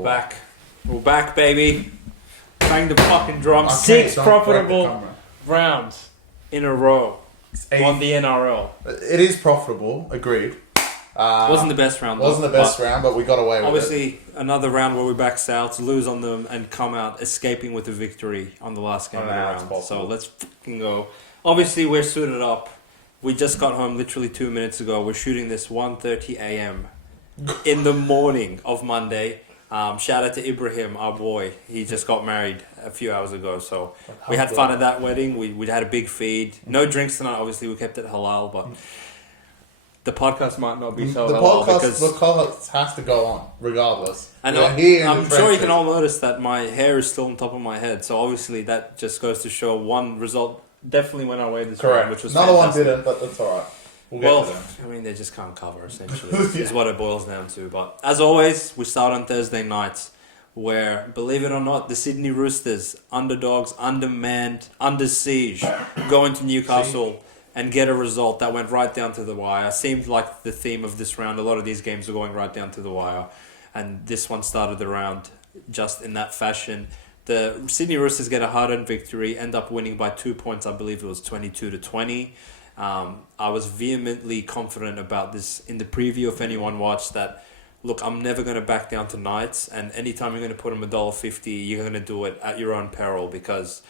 while. Back. We're back, baby. Bang the fucking drum. 6 profitable rounds in a row on the NRL. It is profitable, agreed. Wasn't the best round. Wasn't the best round, but we got away with it. Obviously, another round where we back South, lose on them, and come out escaping with a victory on the last game of the round. So let's fucking go. Obviously, we're suited up. We just got home literally 2 minutes ago. We're shooting this 1:30 a.m. in the morning of Monday. Shout out to Ibrahim, our boy. He just got married a few hours ago. So we had fun at that wedding. We had a big feed. No drinks tonight, obviously. We kept it halal, but the podcast might not be so halal because... The podcast has to go on, regardless. And I'm sure you can all notice that my hair is still on top of my head. So obviously that just goes to show one result definitely went our way this round, which was Another fantastic. one didn't, but that's alright. I mean, they just can't cover, essentially, is what it boils down to. But as always, we start on Thursday nights, where, believe it or not, the Sydney Roosters, underdogs, undermanned, under siege, go into Newcastle and get a result that went right down to the wire. Seemed like the theme of this round. A lot of these games are going right down to the wire. And this one started the round just in that fashion. The Sydney Roosters get a hard-earned victory, end up winning by 2 points. I believe it was 22-20. I was vehemently confident about this in the preview. If anyone watched that, look, I'm never going to back down to Knights, and anytime you're going to put them $1.50, you're going to do it at your own peril, because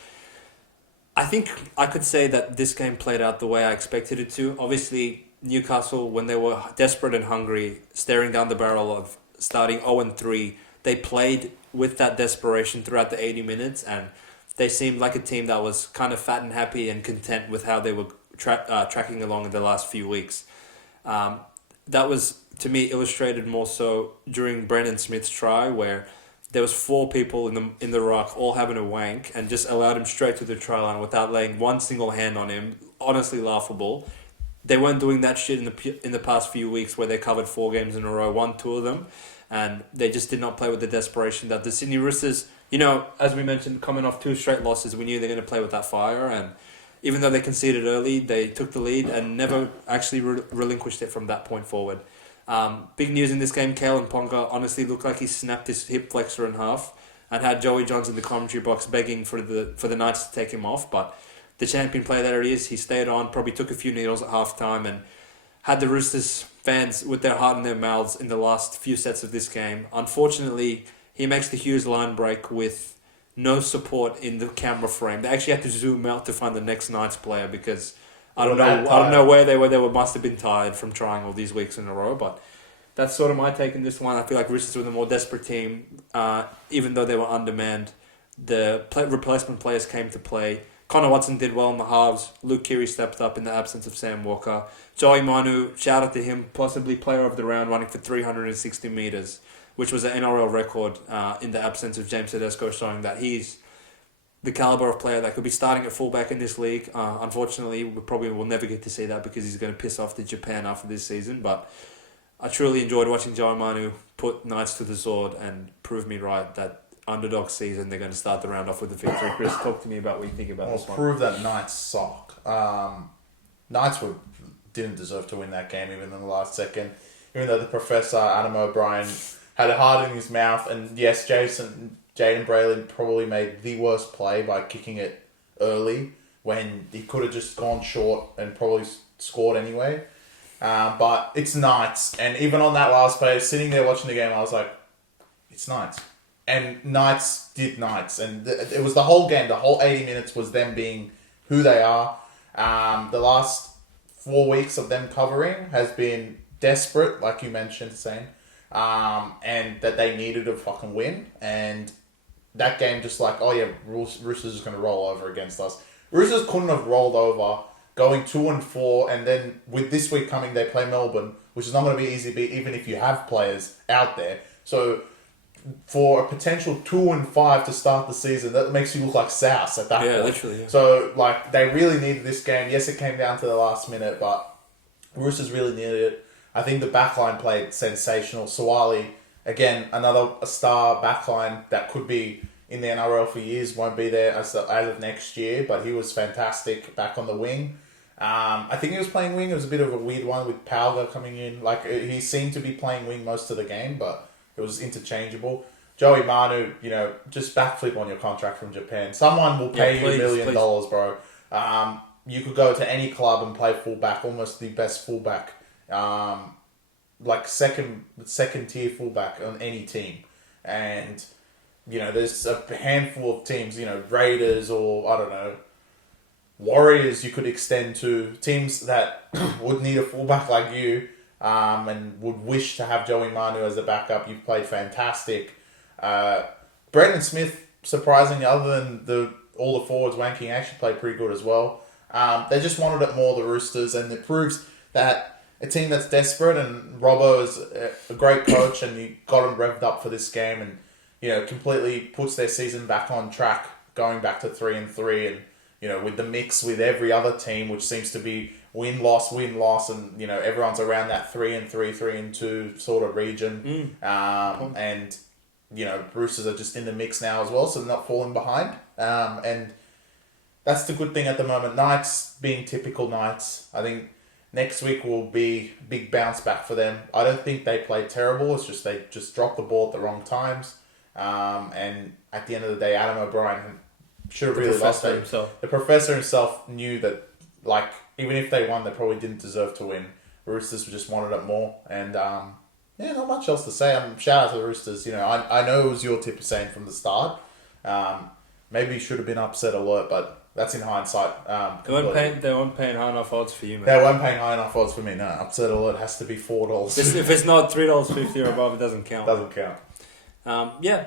I think I could say that this game played out the way I expected it to. Obviously, Newcastle, when they were desperate and hungry, staring down the barrel of starting 0-3, they played with that desperation throughout the 80 minutes, and they seemed like a team that was kind of fat and happy and content with how they were tracking along in the last few weeks. That was, to me, illustrated more so during Brandon Smith's try, where there was 4 people in the ruck all having a wank and just allowed him straight to the try line without laying one single hand on him. Honestly laughable. They weren't doing that shit in the past few weeks, where they covered 4 games in a row, won 2 of them, and they just did not play with the desperation that the Sydney Roosters, as we mentioned, coming off 2 straight losses, we knew they were going to play with that fire, and even though they conceded early, they took the lead and never actually relinquished it from that point forward. Big news in this game, Kalen Ponga honestly looked like he snapped his hip flexor in half and had Joey Johns in the commentary box begging for the Knights to take him off. But the champion player that he is, he stayed on, probably took a few needles at halftime, and had the Roosters fans with their heart in their mouths in the last few sets of this game. Unfortunately, he makes the Hughes line break with no support in the camera frame. They actually had to zoom out to find the next Knights player, because I don't know where they were. They must have been tired from trying all these weeks in a row. But that's sort of my take in this one. I feel like Roosters were the more desperate team, even though they were undermanned. The replacement players came to play. Connor Watson did well in the halves. Luke Keary stepped up in the absence of Sam Walker. Joey Manu, shout out to him, possibly player of the round, running for 360 metres, which was an NRL record in the absence of James Tedesco, showing that he's the caliber of player that could be starting at fullback in this league. Unfortunately, we probably will never get to see that, because he's going to piss off to Japan after this season. But I truly enjoyed watching Joey Manu put Knights to the sword and prove me right that underdog season, they're going to start the round off with a victory. Chris, talk to me about what you think about this one. Prove that Knights suck. Knights didn't deserve to win that game, even in the last second. Even though the Professor, Adam O'Brien, had a heart in his mouth, and yes, Jaden Braylon probably made the worst play by kicking it early, when he could have just gone short and probably scored anyway. But it's Knights, and even on that last play, sitting there watching the game, I was like, it's Knights. And Knights did Knights, and it was the whole game. The whole 80 minutes was them being who they are. The last 4 weeks of them covering has been desperate, like you mentioned, Sam. And that they needed to fucking win. And that game just like, oh yeah, Roosters is going to roll over against us. Roosters couldn't have rolled over, going 2-4, and then with this week coming, they play Melbourne, which is not going to be easy, even if you have players out there. So for a potential 2-5 to start the season, that makes you look like South at that point. Yeah, literally. Yeah. So like, they really needed this game. Yes, it came down to the last minute, but Roosters really needed it. I think the backline played sensational. Sawali, again, a star backline that could be in the NRL for years, won't be there as of next year, but he was fantastic back on the wing. I think he was playing wing. It was a bit of a weird one with Palga coming in. Like, he seemed to be playing wing most of the game, but it was interchangeable. Joey Manu, just backflip on your contract from Japan. Someone will pay you $1 million, bro. You could go to any club and play fullback, almost the best fullback, like second tier fullback on any team. And, there's a handful of teams, Raiders or, I don't know, Warriors you could extend to, teams that would need a fullback like you, and would wish to have Joey Manu as a backup. You've played fantastic. Brendan Smith, surprisingly, other than all the forwards wanking, actually played pretty good as well. They just wanted it more, the Roosters, and it proves that a team that's desperate, and Robbo is a great coach, and he got them revved up for this game, and completely puts their season back on track, going back to 3-3, and with the mix with every other team, which seems to be win loss, and everyone's around that 3-3, 3-2 sort of region, and Roosters are just in the mix now as well, so they're not falling behind, and that's the good thing at the moment. Knights being typical Knights, I think next week will be a big bounce back for them. I don't think they played terrible. It's just they just dropped the ball at the wrong times. And at the end of the day, Adam O'Brien should have really lost it. The professor himself knew that, even if they won, they probably didn't deserve to win. Roosters just wanted it more. And, not much else to say. Shout out to the Roosters. I know it was your tip saying from the start. Maybe you should have been upset alert, but that's in hindsight. They weren't paying high enough odds for you, man. They weren't paying high enough odds for me. No, upset alert has to be $4. If it's not $3.50 or above, it doesn't count. Doesn't count.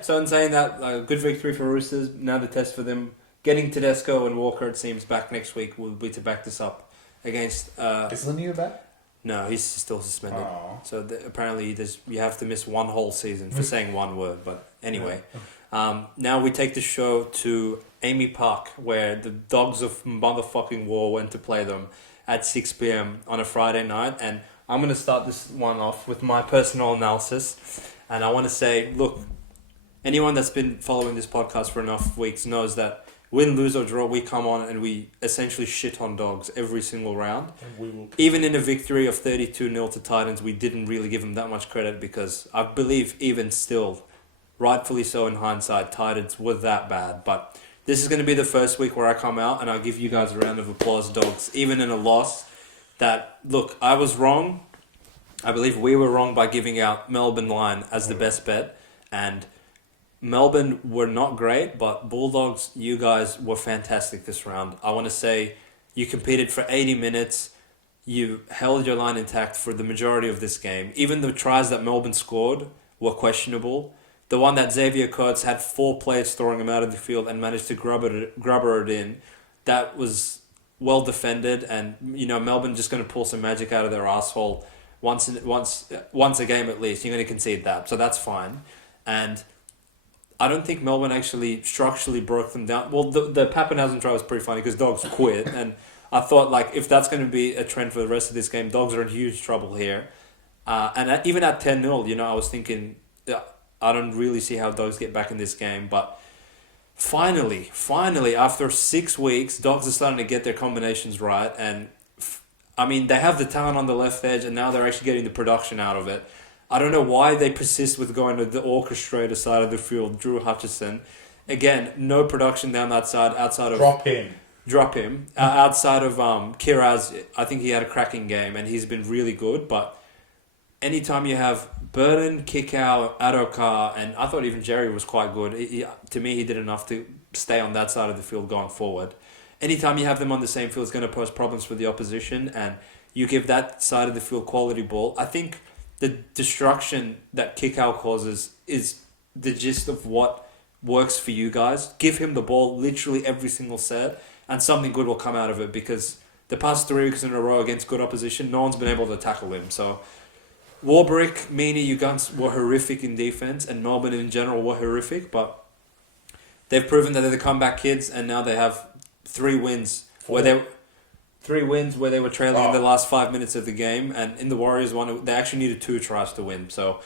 So in saying that, a good victory for Roosters. Now the test for them, getting Tedesco and Walker, it seems, back next week will be to back this up against... Is Lemieux back? No, he's still suspended. Oh. So apparently you have to miss one whole season for saying one word. But anyway, now we take the show to Amy Park, where the Dogs of motherfucking war went to play them at 6 p.m. on a Friday night. And I'm going to start this one off with my personal analysis. And I want to say, look, anyone that's been following this podcast for enough weeks knows that win, lose or draw, we come on and we essentially shit on Dogs every single round. Even in a victory of 32-0 to Titans, we didn't really give them that much credit because I believe even still, rightfully so in hindsight, Titans were that bad. But this is going to be the first week where I come out and I'll give you guys a round of applause, Dogs, even in a loss. That, look, I was wrong. I believe we were wrong by giving out Melbourne line as the best bet. And Melbourne were not great, but Bulldogs, you guys were fantastic this round. I want to say you competed for 80 minutes. You held your line intact for the majority of this game. Even the tries that Melbourne scored were questionable. The one that Xavier Kurtz had 4 players throwing him out of the field and managed to grubber it in, that was well defended. And, Melbourne just going to pull some magic out of their asshole once a game at least. You're going to concede that, so that's fine. And I don't think Melbourne actually structurally broke them down. Well, the Pappenhausen try was pretty funny because Dogs quit. And I thought, if that's going to be a trend for the rest of this game, Dogs are in huge trouble here. And even at 10-0, I was thinking, I don't really see how Dogs get back in this game. But finally, after 6 weeks, Dogs are starting to get their combinations right. And, they have the talent on the left edge, and now they're actually getting the production out of it. I don't know why they persist with going to the orchestrator side of the field, Drew Hutchison. Again, no production down that side outside of... Drop him. Outside of Kiraz, I think he had a cracking game and he's been really good. But anytime you have Burton, Kikau, Adokar, and I thought even Jerry was quite good. To me, he did enough to stay on that side of the field going forward. Anytime you have them on the same field, it's going to pose problems for the opposition, and you give that side of the field quality ball. I think the destruction that Kikau causes is the gist of what works for you guys. Give him the ball literally every single set, and something good will come out of it, because the past 3 weeks in a row against good opposition, no one's been able to tackle him. So Warbrick, Meany, you guys were horrific in defense, and Melbourne in general were horrific, but they've proven that they're the comeback kids, and now they have 3 wins where they were trailing in the last 5 minutes of the game, and in the Warriors one, they actually needed 2 tries to win. So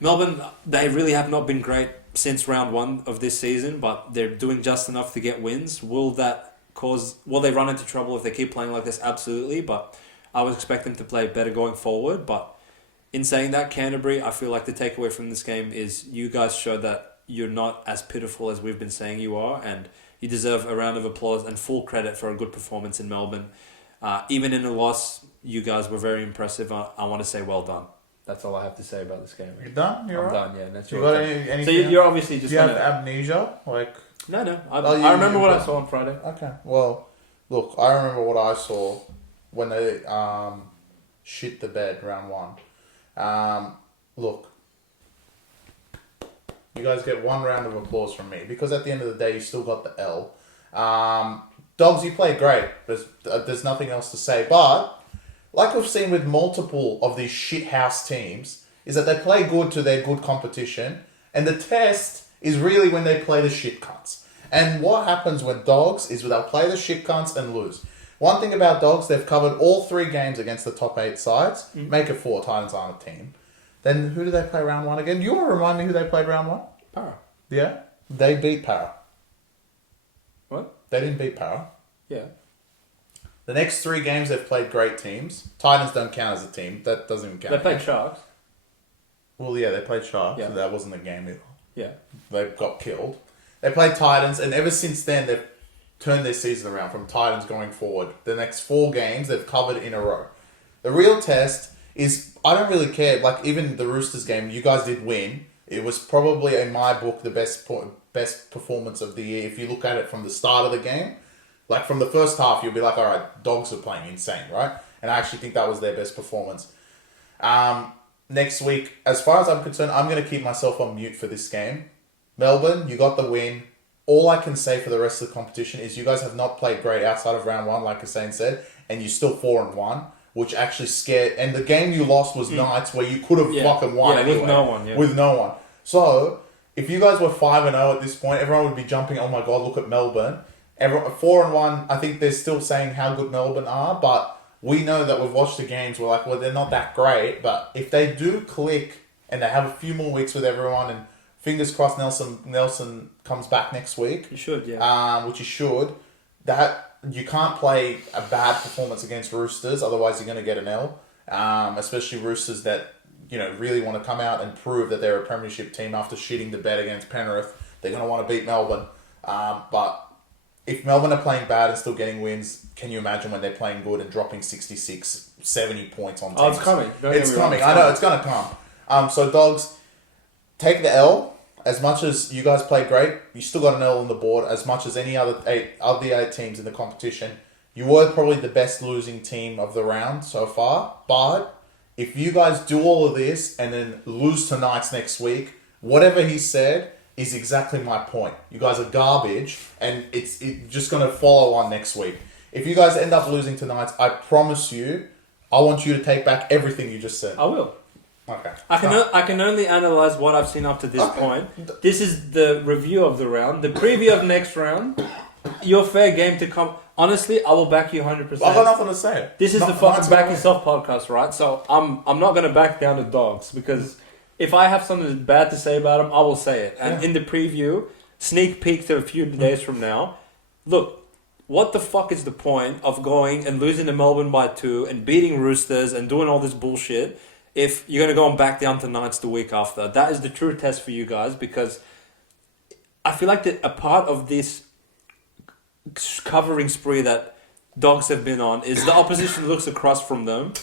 Melbourne, they really have not been great since round 1 of this season, but they're doing just enough to get wins. Will they run into trouble if they keep playing like this? Absolutely, but I would expect them to play better going forward. But in saying that, Canterbury, I feel like the takeaway from this game is you guys showed that you're not as pitiful as we've been saying you are, and you deserve a round of applause and full credit for a good performance in Melbourne. Even in a loss, you guys were very impressive. I want to say well done. That's all I have to say about this game. You're done? I'm done, yeah. That's you got anything? So you're obviously just... Do you have amnesia? Like... No. I remember what I saw on Friday. Okay. Well, look, I remember what I saw when they shit the bed round one. Look, you guys get one round of applause from me because at the end of the day, you still got the L. Dogs, you played great. There's nothing else to say. But, like we've seen with multiple of these shithouse teams, is that they play good to their good competition. And the test is really when they play the shit cunts. And what happens when Dogs is they'll play the shit cunts and lose. One thing about Dogs, they've covered all 3 games against the top 8 sides. Make it 4. Titans aren't a team. Then who do they play round 1 again? Do you want to remind me who they played round 1? Para. Yeah? They beat Para. What? They didn't beat Para. Yeah. The next 3 games they've played great teams. Titans don't count as a team. That doesn't even count. They played Sharks. Well, yeah, they played Sharks. Yeah. So that wasn't a game either. Yeah. They got killed. They played Titans, and ever since then, they've turned their season around from Titans going forward. The next 4 games, they've covered in a row. The real test is, I don't really care. Like, even the Roosters game, you guys did win. It was probably, in my book, the best performance of the year. If you look at it from the start of the game, like from the first half, you'll be like, all right, Dogs are playing insane, right? And I actually think that was their best performance. Next week, as far as I'm concerned, I'm going to keep myself on mute for this game. Melbourne, you got the win. All I can say for the rest of the competition is you guys have not played great outside of round 1, like Hussein said, and you're still 4-1, which actually scared. And the game you lost was Knights, where you could have fucking won anyway. With no one. Yeah. With no one. So, if you guys were 5-0 at this point, everyone would be jumping, oh my god, look at Melbourne. 4-1, I think they're still saying how good Melbourne are, but we know that we've watched the games, we're like, well, they're not that great, but if they do click and they have a few more weeks with everyone, and fingers crossed Nelson comes back next week. You should, yeah. Which he should. That you can't play a bad performance against Roosters, otherwise you're going to get an L. Especially Roosters that, really want to come out and prove that they're a premiership team after shitting the bed against Penrith. They're going to want to beat Melbourne. But if Melbourne are playing bad and still getting wins, can you imagine when they're playing good and dropping 66, 70 points on teams? Oh, it's coming. It's coming. I know, it's going to come. So, Dogs, take the L. As much as you guys played great, you still got an L on the board. As much as any other 8 teams in the competition, you were probably the best losing team of the round so far. But if you guys do all of this and then lose to Knights next week, whatever he said is exactly my point. You guys are garbage, and it's just going to follow on next week. If you guys end up losing to Knights, I promise you, I want you to take back everything you just said. I will. Okay. I can only analyse what I've seen up to this point. This is the review of the round. The preview of next round. Your fair game to come. Honestly, I will back you 100%. I've got nothing to say. This is the fucking Back Yourself podcast, right? So I'm not going to back down the Dogs, because if I have something bad to say about them, I will say it. And in the preview, sneak peek to a few days from now, look, what the fuck is the point of going and losing to Melbourne by 2 and beating Roosters and doing all this bullshit if you're going to go and back down to Knights the week after? That is the true test for you guys, because I feel like that a part of this covering spree that Dogs have been on is the opposition looks across from them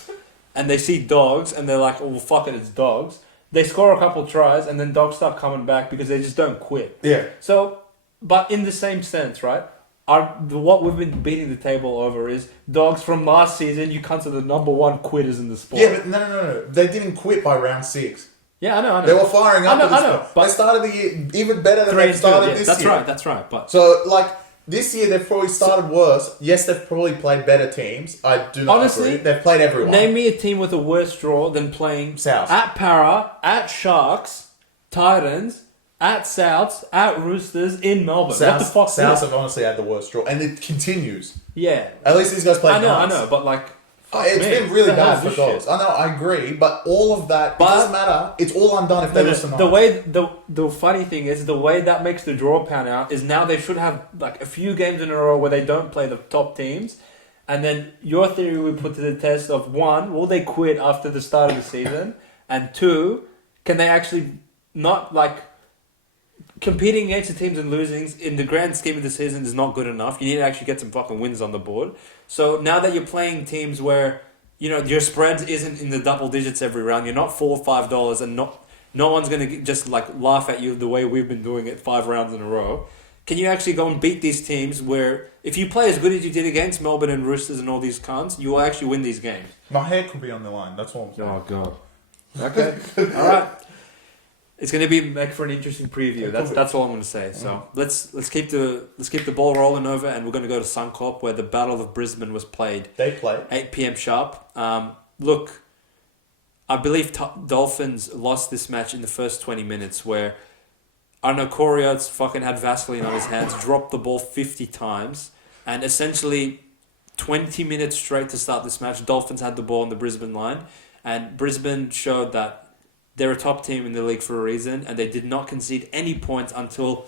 and they see Dogs and they're like, oh, well, fuck it, it's Dogs. They score a couple tries and then Dogs start coming back because they just don't quit. Yeah. So, but in the same sense, right? What we've been beating the table over is Dogs from last season. You cunts are the number 1 quitters in the sport. Yeah, but no. They didn't quit by round 6. Yeah, I know. They were firing up. I know. But they started the year even better than they started this year. That's right. But so, this year they've probably started worse. Yes, they've probably played better teams. I do not honestly agree. They've played everyone. Name me a team with a worse draw than playing South at Para, at Sharks, Titans, at Souths, at Roosters in Melbourne. What the fuck? Souths have honestly had the worst draw, and it continues. Yeah. At least these guys play. I know, but it's been really bad for Dogs. I know, I agree, but all of that, it doesn't matter. It's all undone if they lose tonight. The funny thing is, the way that makes the draw pan out is now they should have a few games in a row where they don't play the top teams, and then your theory we put to the test of 1, will they quit after the start of the season, and 2, can they actually not competing against the teams and losing in the grand scheme of the season is not good enough. You need to actually get some fucking wins on the board. So now that you're playing teams where, your spread isn't in the double digits every round, you're not $4 or $5 and no one's going to just laugh at you the way we've been doing it 5 rounds in a row. Can you actually go and beat these teams where if you play as good as you did against Melbourne and Roosters and all these cunts, you will actually win these games? My hair could be on the line. That's all I'm saying. Oh, God. Okay. All right. It's going to be make for an interesting preview. That's all I'm going to say. So let's keep the ball rolling over, and we're going to go to Suncorp where the Battle of Brisbane was played. They played 8 p.m. sharp. Look, I believe Dolphins lost this match in the first 20 minutes where I don't know, Corey Oates fucking had Vaseline on his hands, dropped the ball 50 times, and essentially 20 minutes straight to start this match, Dolphins had the ball on the Brisbane line, and Brisbane showed that they're a top team in the league for a reason, and they did not concede any points until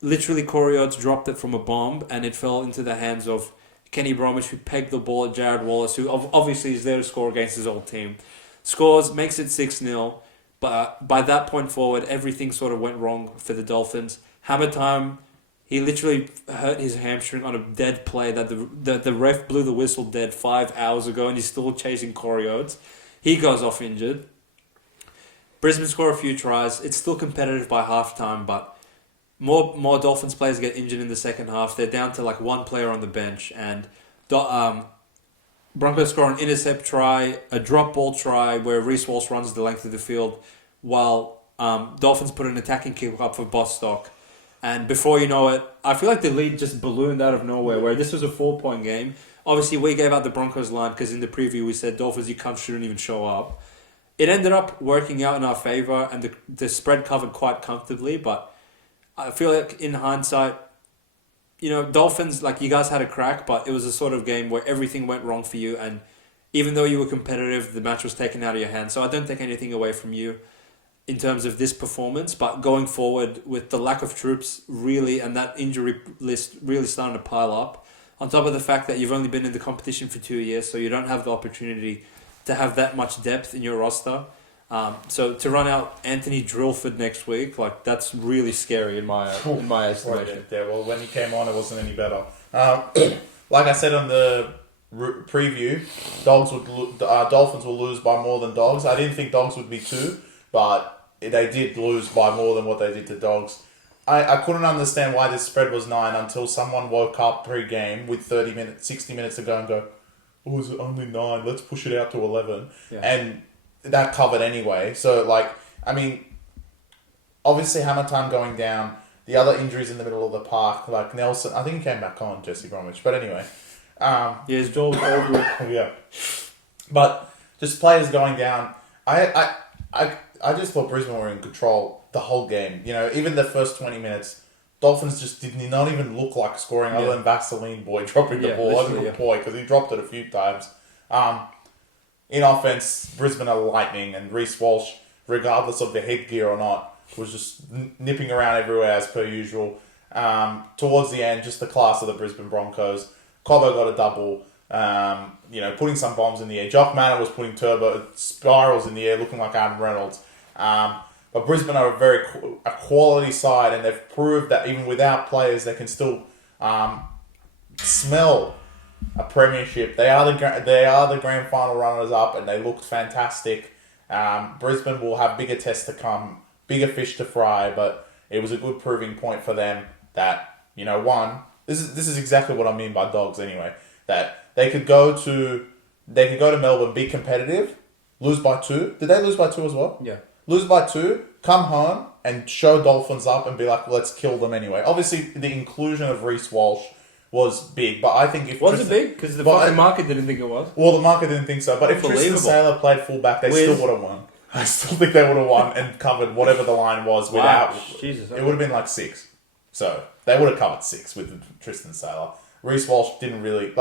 literally Corey Oates dropped it from a bomb, and it fell into the hands of Kenny Bromwich, who pegged the ball at Jared Wallace, who obviously is there to score against his old team. Scores, makes it 6-0, but by that point forward, everything sort of went wrong for the Dolphins. Hammer time, he literally hurt his hamstring on a dead play that the ref blew the whistle dead 5 hours ago, and he's still chasing Corey Oates. He goes off injured. Brisbane score a few tries. It's still competitive by halftime, but more Dolphins players get injured in the second half. They're down to one player on the bench, and Broncos score an intercept try, a drop ball try where Reece Walsh runs the length of the field, while Dolphins put an attacking kick up for Bostock. And before you know it, I feel like the lead just ballooned out of nowhere, where this was a 4-point game. Obviously, we gave out the Broncos line because in the preview we said Dolphins, you cunts shouldn't even show up. It ended up working out in our favour, and the spread covered quite comfortably, but I feel like in hindsight, Dolphins, you guys had a crack, but it was a sort of game where everything went wrong for you, and even though you were competitive, the match was taken out of your hands. So I don't take anything away from you in terms of this performance, but going forward with the lack of troops really, and that injury list really starting to pile up, on top of the fact that you've only been in the competition for 2 years, so you don't have the opportunity to have that much depth in your roster. So to run out Anthony Drillford next week, that's really scary in my estimation. Yeah, well, when he came on, it wasn't any better. Like I said on the preview, Dolphins will lose by more than Dogs. I didn't think Dogs would be 2, but they did lose by more than what they did to Dogs. I couldn't understand why this spread was 9 until someone woke up pre-game with 60 minutes to go and go, oh, is it only 9? Let's push it out to 11. Yeah. And that covered anyway. So, obviously Hammer time going down, the other injuries in the middle of the park, Nelson, I think he came back on, Jesse Bromwich. But anyway. His jaw was all good. Yeah. But just players going down. I just thought Brisbane were in control the whole game. Even the first 20 minutes, Dolphins just did not even look like scoring other than Vaseline boy dropping the ball. Boy, because he dropped it a few times. In offense, Brisbane are lightning, and Reece Walsh, regardless of the headgear or not, was just nipping around everywhere as per usual. Towards the end, just the class of the Brisbane Broncos. Cobbo got a double, putting some bombs in the air. Jock Manor was putting turbo spirals in the air, looking like Adam Reynolds. But Brisbane are a quality side, and they've proved that even without players, they can still smell a premiership. They are the grand final runners up, and they looked fantastic. Brisbane will have bigger tests to come, bigger fish to fry, but it was a good proving point for them that this is exactly what I mean by Dogs anyway. That they could go to Melbourne, be competitive, lose by 2. Did they lose by 2 as well? Yeah. Lose by 2, come home and show Dolphins up and be like, let's kill them anyway. Obviously, the inclusion of Reece Walsh was big, but I think if... Was it big? Because the fucking market didn't think it was. Well, the market didn't think so, but if Tristan Saylor played fullback, they still would have won. I still think they would have won and covered whatever the line was without... Jesus. It would have been 6. So, they would have covered 6 with Tristan Saylor. Reece Walsh didn't really...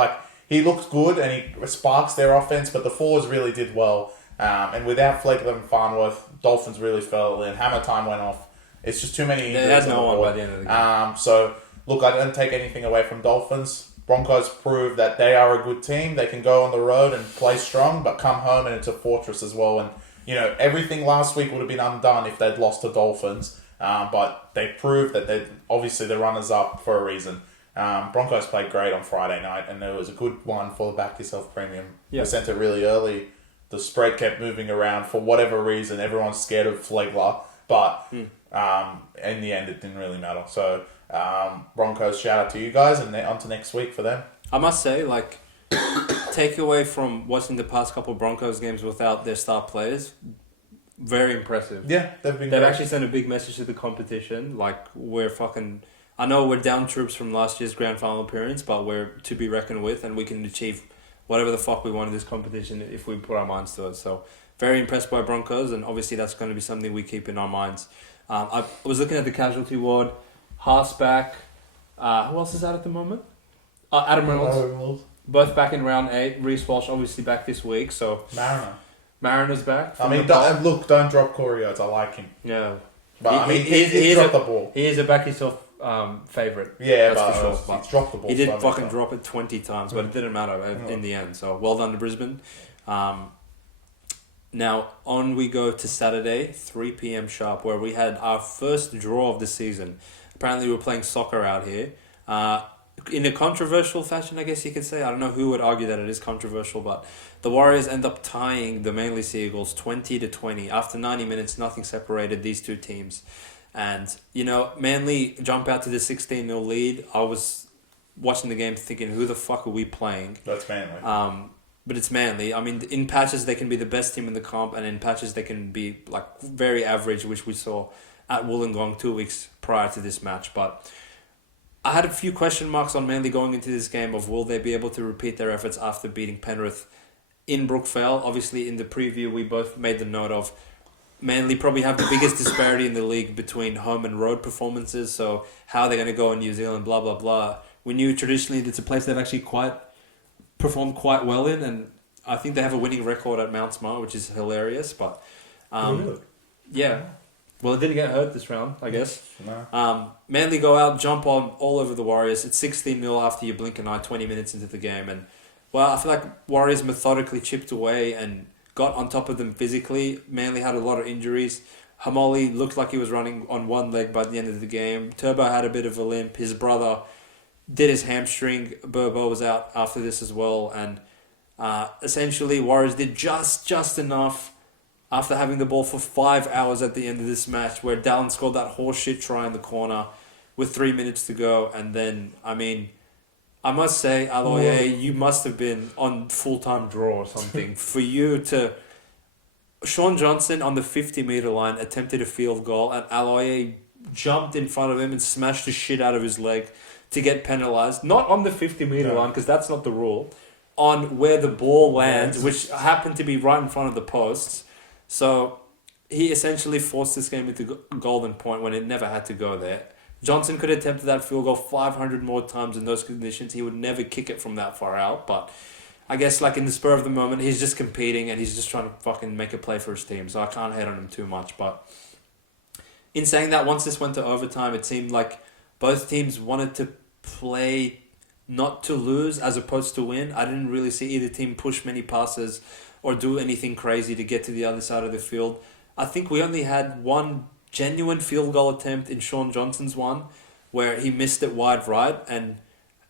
he looked good and he sparks their offense, but the forwards really did well. And without Flegler and Farnworth, Dolphins really fell in. Hammer time went off. It's just too many injuries. There's no one by the end of the game. So, look, I don't take anything away from Dolphins. Broncos prove that they are a good team. They can go on the road and play strong, but come home and it's a fortress as well. And, everything last week would have been undone if they'd lost to Dolphins. But they proved that they're obviously the runners-up for a reason. Broncos played great on Friday night, and there was a good one for the Back Yourself Premium. Yeah. They sent it really early. The spread kept moving around for whatever reason. Everyone's scared of Flegler, but in the end, it didn't really matter. So Broncos, shout out to you guys, and on to next week for them. I must say, takeaway from watching the past couple of Broncos games without their star players, very impressive. Yeah, they've actually sent a big message to the competition. I know we're down troops from last year's grand final appearance, but we're to be reckoned with, and we can achieve whatever the fuck we want in this competition if we put our minds to it. So, very impressed by Broncos, and obviously that's going to be something we keep in our minds. I was looking at the casualty ward. Haas back. Who else is out at the moment? Adam Reynolds. Both back in round 8. Reece Walsh obviously back this week. So Mariner's back. Don't drop Corey Oates. I like him. Yeah. But he dropped the ball. He is a back yourself favourite. Yeah, that's for sure. He's dropped the ball. He did fucking drop it 20 times, but it didn't matter in the end. So well done to Brisbane. Now on we go to Saturday, 3 p.m. sharp, where we had our first draw of the season. Apparently, we're playing soccer out here. In a controversial fashion, I guess you could say. I don't know who would argue that it is controversial, but the Warriors end up tying the Manly Seagulls 20-20. After 90 minutes, nothing separated these two teams. And, Manly jump out to the 16-0 lead. I was watching the game thinking, who the fuck are we playing? That's Manly. But it's Manly. I mean, in patches, they can be the best team in the comp, and in patches, they can be very average, which we saw at Wollongong 2 weeks prior to this match. But I had a few question marks on Manly going into this game of will they be able to repeat their efforts after beating Penrith in Brookvale. Obviously, in the preview, we both made the note of Manly probably have the biggest disparity in the league between home and road performances. So how are they going to go in New Zealand, blah, blah, blah. We knew traditionally it's a place they've actually performed quite well in, and I think they have a winning record at Mount Smart, which is hilarious. But yeah. Well, it didn't get hurt this round, I guess. No. Manly go out, jump on all over the Warriors. It's 16-0 after you blink an eye, 20 minutes into the game. And, I feel like Warriors methodically chipped away and got on top of them physically. Manly had a lot of injuries. Hamoli looked like he was running on one leg by the end of the game. Turbo had a bit of a limp. His brother did his hamstring. Burbo was out after this as well. And essentially, Warriors did just enough after having the ball for 5 hours at the end of this match, where Dallin scored that horseshit try in the corner with 3 minutes to go. And then, I must say, Aloye, you must have been on full-time draw or something. For you to... Sean Johnson on the 50-metre line attempted a field goal, and Aloye jumped in front of him and smashed the shit out of his leg to get penalised. Not on the 50-metre line, because that's not the rule. On where the ball lands, which happened to be right in front of the posts. So he essentially forced this game into golden point when it never had to go there. Johnson could have attempted that field goal 500 more times in those conditions. He would never kick it from that far out. But I guess in the spur of the moment, he's just competing and he's just trying to fucking make a play for his team. So I can't hate on him too much. But in saying that, once this went to overtime, it seemed like both teams wanted to play not to lose as opposed to win. I didn't really see either team push many passes or do anything crazy to get to the other side of the field. I think we only had one genuine field goal attempt in Sean Johnson's one, where he missed it wide right, and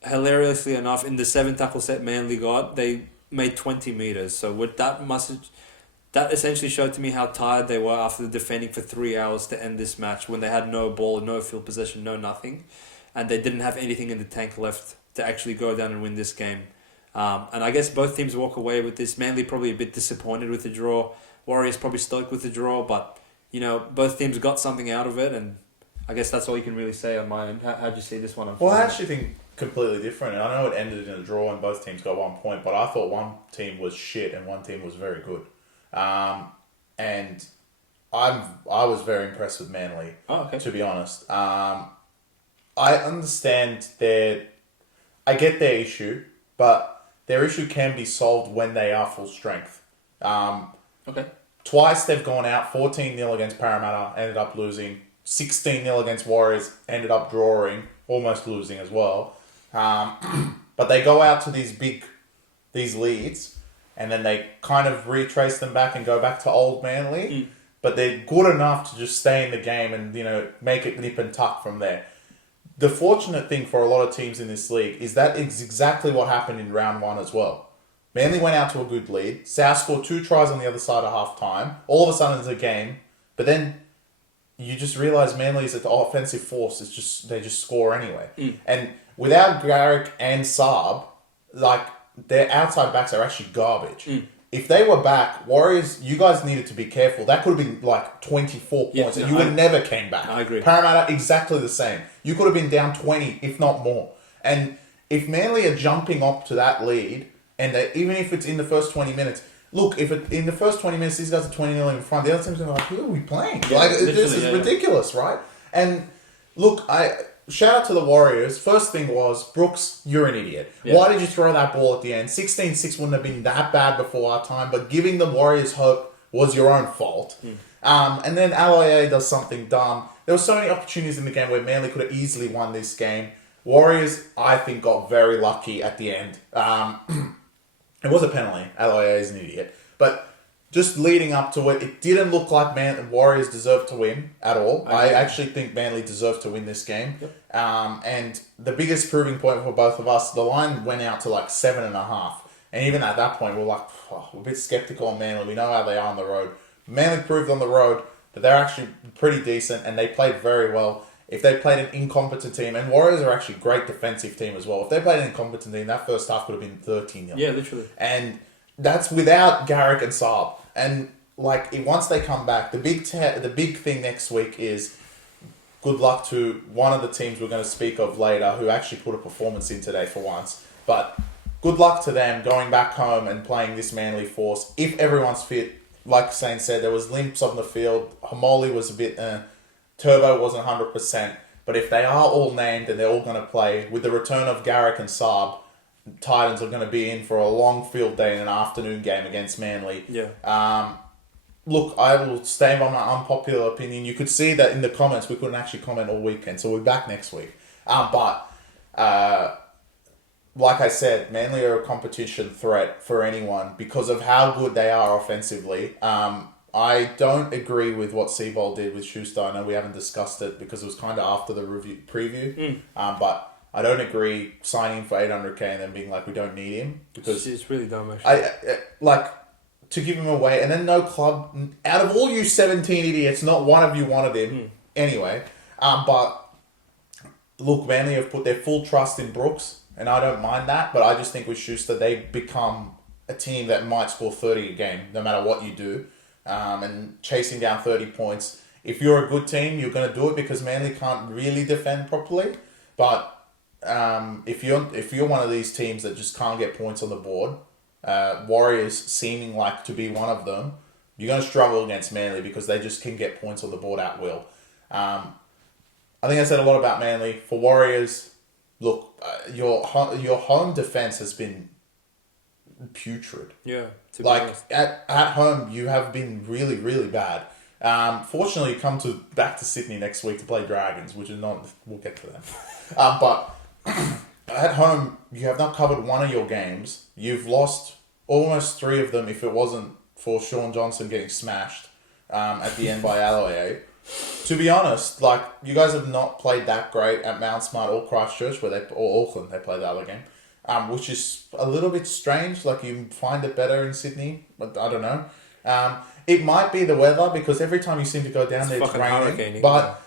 hilariously enough, in the 7-tackle set Manly got, they made 20 metres. So with that essentially showed to me how tired they were after defending for 3 hours to end this match, when they had no ball, no field possession, no nothing, and they didn't have anything in the tank left to actually go down and win this game. And I guess both teams walk away with this. Manly probably a bit disappointed with the draw. Warriors probably stoked with the draw, but both teams got something out of it, and I guess that's all you can really say on my end. How'd you see this one? Well, I actually think completely different. I know it ended in a draw and both teams got 1 point, but I thought one team was shit and one team was very good. And I was very impressed with Manly. Oh, okay. To be honest, I understand I get their issue, but their issue can be solved when they are full strength. Okay. Twice they've gone out 14-0 against Parramatta, ended up losing. 16-0 against Warriors, ended up drawing, almost losing as well. But they go out to these leads, and then they kind of retrace them back and go back to old Manly. but they're good enough to just stay in the game and, make it nip and tuck from there. The fortunate thing for a lot of teams in this league is that it's exactly what happened in round 1 as well. Manly went out to a good lead. South scored 2 tries on the other side of half time. All of a sudden it's a game, but then you just realise Manly is at the offensive force. They just score anyway. And without Garrick and Saab, their outside backs are actually garbage. If they were back, Warriors, you guys needed to be careful. That could have been 24 points and you would never came back. I agree. Parramatta, exactly the same. You could have been down 20, if not more. And if Manly are jumping up to that lead, and even if it's in the first 20 minutes, look, in the first 20 minutes, these guys are 20-0 in front, the other team's going to be like, who are we playing? This is ridiculous, right? And look, shout out to the Warriors. First thing was, Brooks, you're an idiot. Yeah. Why did you throw that ball at the end? 16-6 wouldn't have been that bad before our time, but giving the Warriors hope was your own fault. And then Aloiai does something dumb. There were so many opportunities in the game where Manly could have easily won this game. Warriors, I think, got very lucky at the end. It was a penalty. Aloiai is an idiot. But just leading up to it, it didn't look like Warriors deserved to win at all. I actually think Manly deserved to win this game. Yep. And the biggest proving point for both of us, the line went out to 7.5. And even at that point, we're we're a bit skeptical on Manly. We know how they are on the road. Manly proved on the road that they're actually pretty decent and they played very well. If they played an incompetent team, and Warriors are actually a great defensive team as well. If they played an incompetent team, that first half could have been 13-0. Yeah, literally. And that's without Garrick and Saab. And once they come back, the big thing next week is good luck to one of the teams we're going to speak of later, who actually put a performance in today for once. But good luck to them going back home and playing this Manly force. If everyone's fit, like Shane said, there was limps on the field. Hamoli was a bit. Turbo wasn't 100%, but if they are all named and they're all going to play, with the return of Garrick and Saab, Titans are going to be in for a long field day in an afternoon game against Manly. Yeah. Look, I will stay by my unpopular opinion. You could see that in the comments. We couldn't actually comment all weekend, so we're back next week. But like I said, Manly are a competition threat for anyone because of how good they are offensively. I don't agree with what Seabold did with Schuster. I know we haven't discussed it because it was kind of after the preview. But I don't agree signing for $800K and then being we don't need him because it's really dumb. Actually, to give him away and then no club out of all you 17 idiots, not one of you wanted him anyway. But look, Manly have put their full trust in Brooks, and I don't mind that. But I just think with Schuster, they become a team that might score 30 a game no matter what you do. And chasing down 30 points. If you're a good team, you're going to do it because Manly can't really defend properly. But if you're one of these teams that just can't get points on the board, Warriors seeming to be one of them, you're going to struggle against Manly because they just can get points on the board at will. I think I said a lot about Manly. For Warriors, look, your home defense has been putrid. Yeah. At home, you have been really, really bad. Fortunately, you come back to Sydney next week to play Dragons, which is not. We'll get to them. But at home, you have not covered one of your games. You've lost almost 3 of them. If it wasn't for Sean Johnson getting smashed at the end by Aloiai. To be honest, you guys have not played that great at Mount Smart or Christchurch, or Auckland. They played the other game. Which is a little bit strange. You find it better in Sydney, but I don't know. It might be the weather because every time you seem to go down there, it's raining. But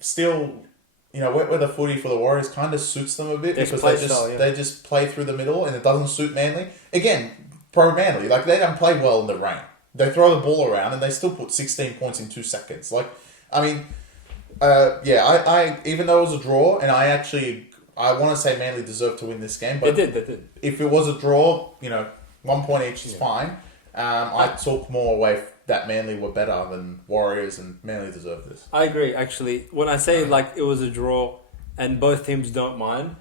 still, wet weather footy for the Warriors kind of suits them a bit because they just play through the middle and it doesn't suit Manly. Again, pro Manly, they don't play well in the rain. They throw the ball around and they still put 16 points in 2 seconds. I even though it was a draw, and I want to say Manly deserved to win this game, but they did. If it was a draw, 1 point each is fine. I took more away that Manly were better than Warriors, and Manly deserved this. I agree, actually. When I say it was a draw and both teams don't mind,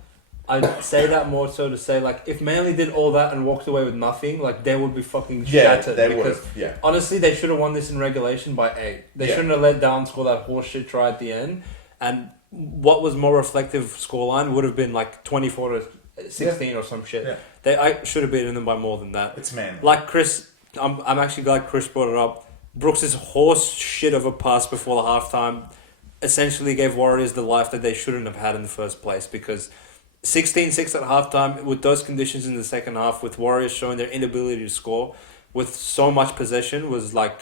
I say that more so to say if Manly did all that and walked away with nothing, they would be fucking shattered. They would have. Yeah. Honestly, they should have won this in regulation by 8. They shouldn't have let down score that horseshit try at the end. And what was more reflective scoreline would have been 24-16 or some shit. Yeah. I should have beaten them by more than that. It's Manly. Chris, I'm actually glad Chris brought it up. Brooks' horse shit of a pass before the halftime essentially gave Warriors the life that they shouldn't have had in the first place, because 16-6 at halftime with those conditions in the second half, with Warriors showing their inability to score with so much possession, was like,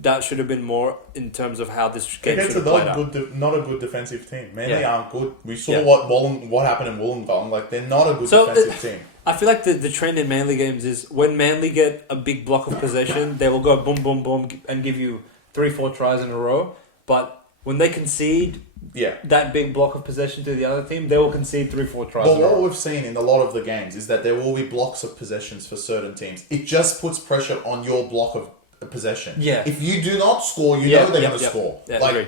that should have been more in terms of how this game should have played out. Not a good defensive team. Manly aren't good. We saw what happened in Wollongong. Like, they're not a good defensive team. I feel like the trend in Manly games is when Manly get a big block of possession, they will go boom, boom, boom and give you 3-4 tries in a row. But when they concede that big block of possession to the other team, they will concede 3-4 tries. Well, what we've seen in a lot of the games is that there will be blocks of possessions for certain teams. It just puts pressure on your block of possession. Yeah. If you do not score, you know they're going to score. Yeah,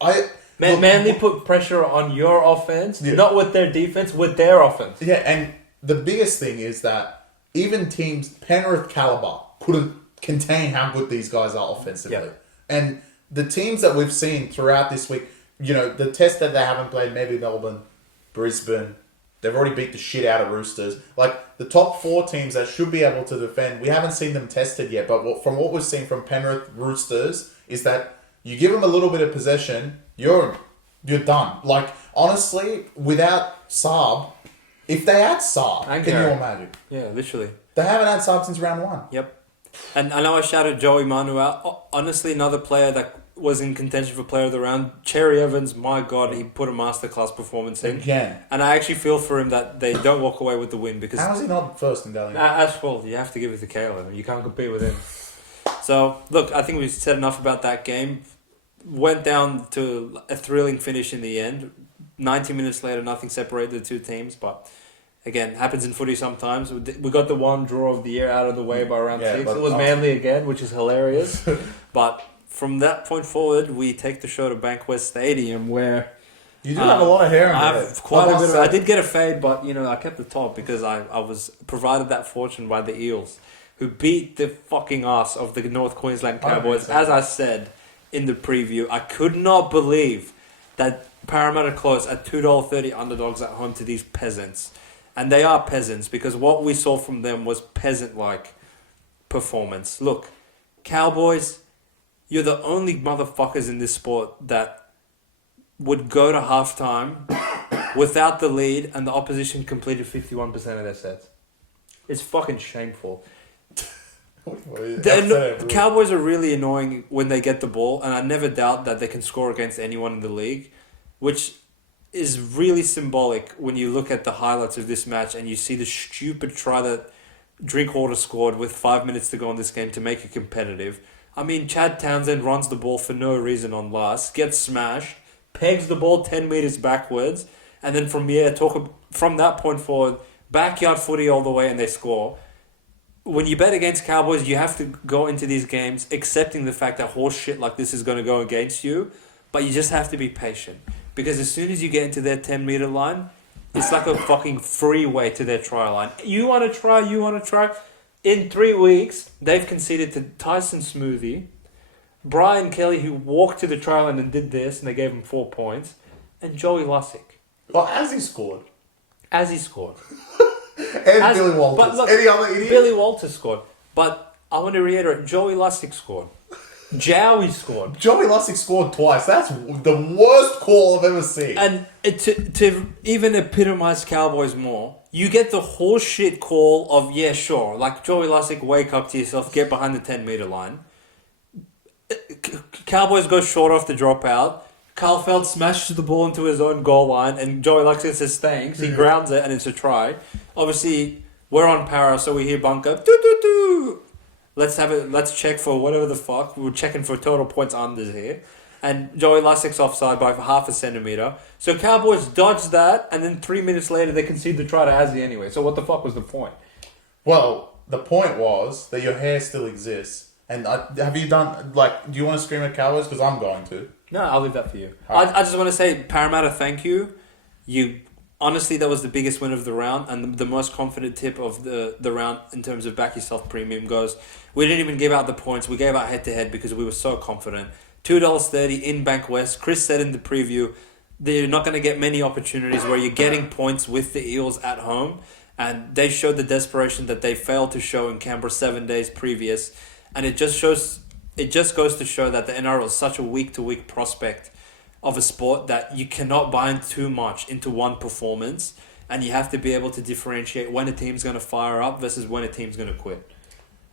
like, Manly put pressure on your offense, not with their defense, with their offense. Yeah, and the biggest thing is that even teams Penrith caliber couldn't contain how good these guys are offensively. Yeah. And the teams that we've seen throughout this week, you know, the test that they haven't played, maybe Melbourne, Brisbane, they've already beat the shit out of Roosters. Like, the top 4 teams that should be able to defend, we haven't seen them tested yet, but from what we've seen from Penrith, Roosters, is that you give them a little bit of possession, you're done. Like, honestly, without Saab, if they had Saab, can you imagine? Yeah, literally. They haven't had Saab since round 1. Yep. And I know I shouted Joey Manu out. Honestly, another player that was in contention for player of the round, Cherry Evans, my God, he put a masterclass performance in. Again. And I actually feel for him that they don't walk away with the win, because... How is he not first in Dally? Well, you have to give it to Kalen. You can't compete with him. So, look, I think we've said enough about that game. Went down to a thrilling finish in the end. 90 minutes later, nothing separated the two teams, but... Again, happens in footy sometimes. We got the one draw of the year out of the way by round 6. It was Manly again, which is hilarious. But from that point forward, we take the show to Bankwest Stadium, where... You do have a lot of hair in there. I did get a fade, but I kept the top because I was provided that fortune by the Eels, who beat the fucking ass of the North Queensland Cowboys. As I said in the preview, I could not believe that Parramatta closed at $2.30 underdogs at home to these peasants. And they are peasants, because what we saw from them was peasant-like performance. Look, Cowboys, you're the only motherfuckers in this sport that would go to halftime without the lead and the opposition completed 51% of their sets. It's fucking shameful. The Cowboys are really annoying when they get the ball, and I never doubt that they can score against anyone in the league, which is really symbolic when you look at the highlights of this match and you see the stupid try that Drinkwater scored with 5 minutes to go in this game to make it competitive. I mean, Chad Townsend runs the ball for no reason on last, gets smashed, pegs the ball 10 metres backwards, and then from that point forward, backyard footy all the way, and they score. When you bet against Cowboys, you have to go into these games accepting the fact that horse shit like this is going to go against you, but you just have to be patient. Because as soon as you get into their 10-metre line, it's like a fucking freeway to their try line. You want to try. In 3 weeks, they've conceded to Tyson Smoothie, Brian Kelly, who walked to the try line and did this, and they gave him 4 points, and Joey Lussick. Well, as he scored. And Billy Walters. But look, any other idiot? Billy Walters scored. But I want to reiterate, Joey Lussick scored. Joey scored. Joey Lussick scored twice. That's the worst call I've ever seen. And to even epitomise Cowboys more, you get the horseshit call of, yeah, sure, like Joey Lussick, wake up to yourself, get behind the 10-metre line. Cowboys go short off the dropout. Carl Feld smashes the ball into his own goal line, and Joey Lussick says thanks. He grounds it, and it's a try. Obviously, we're on para, so we hear bunker. Doo-doo-doo. Let's check for whatever the fuck. We're checking for total points unders here. And Joey Lussick's offside by half a centimetre. So Cowboys dodge that, and then 3 minutes later they concede the try to Azzy anyway. So what the fuck was the point? Well, the point was that your hair still exists. And have you done, do you want to scream at Cowboys? Because I'm going to. No, I'll leave that for you. Right. I just want to say, Parramatta, thank you. Honestly, that was the biggest win of the round and the most confident tip of the round in terms of back yourself premium goes. We didn't even give out the points. We gave out head-to-head because we were so confident. $2.30 in Bank West. Chris said in the preview, they're not going to get many opportunities where you're getting points with the Eels at home. And they showed the desperation that they failed to show in Canberra 7 days previous. And it just shows it just goes to show that the NRL is such a week-to-week prospect of a sport that you cannot bind too much into one performance, and you have to be able to differentiate when a team's going to fire up versus when a team's going to quit.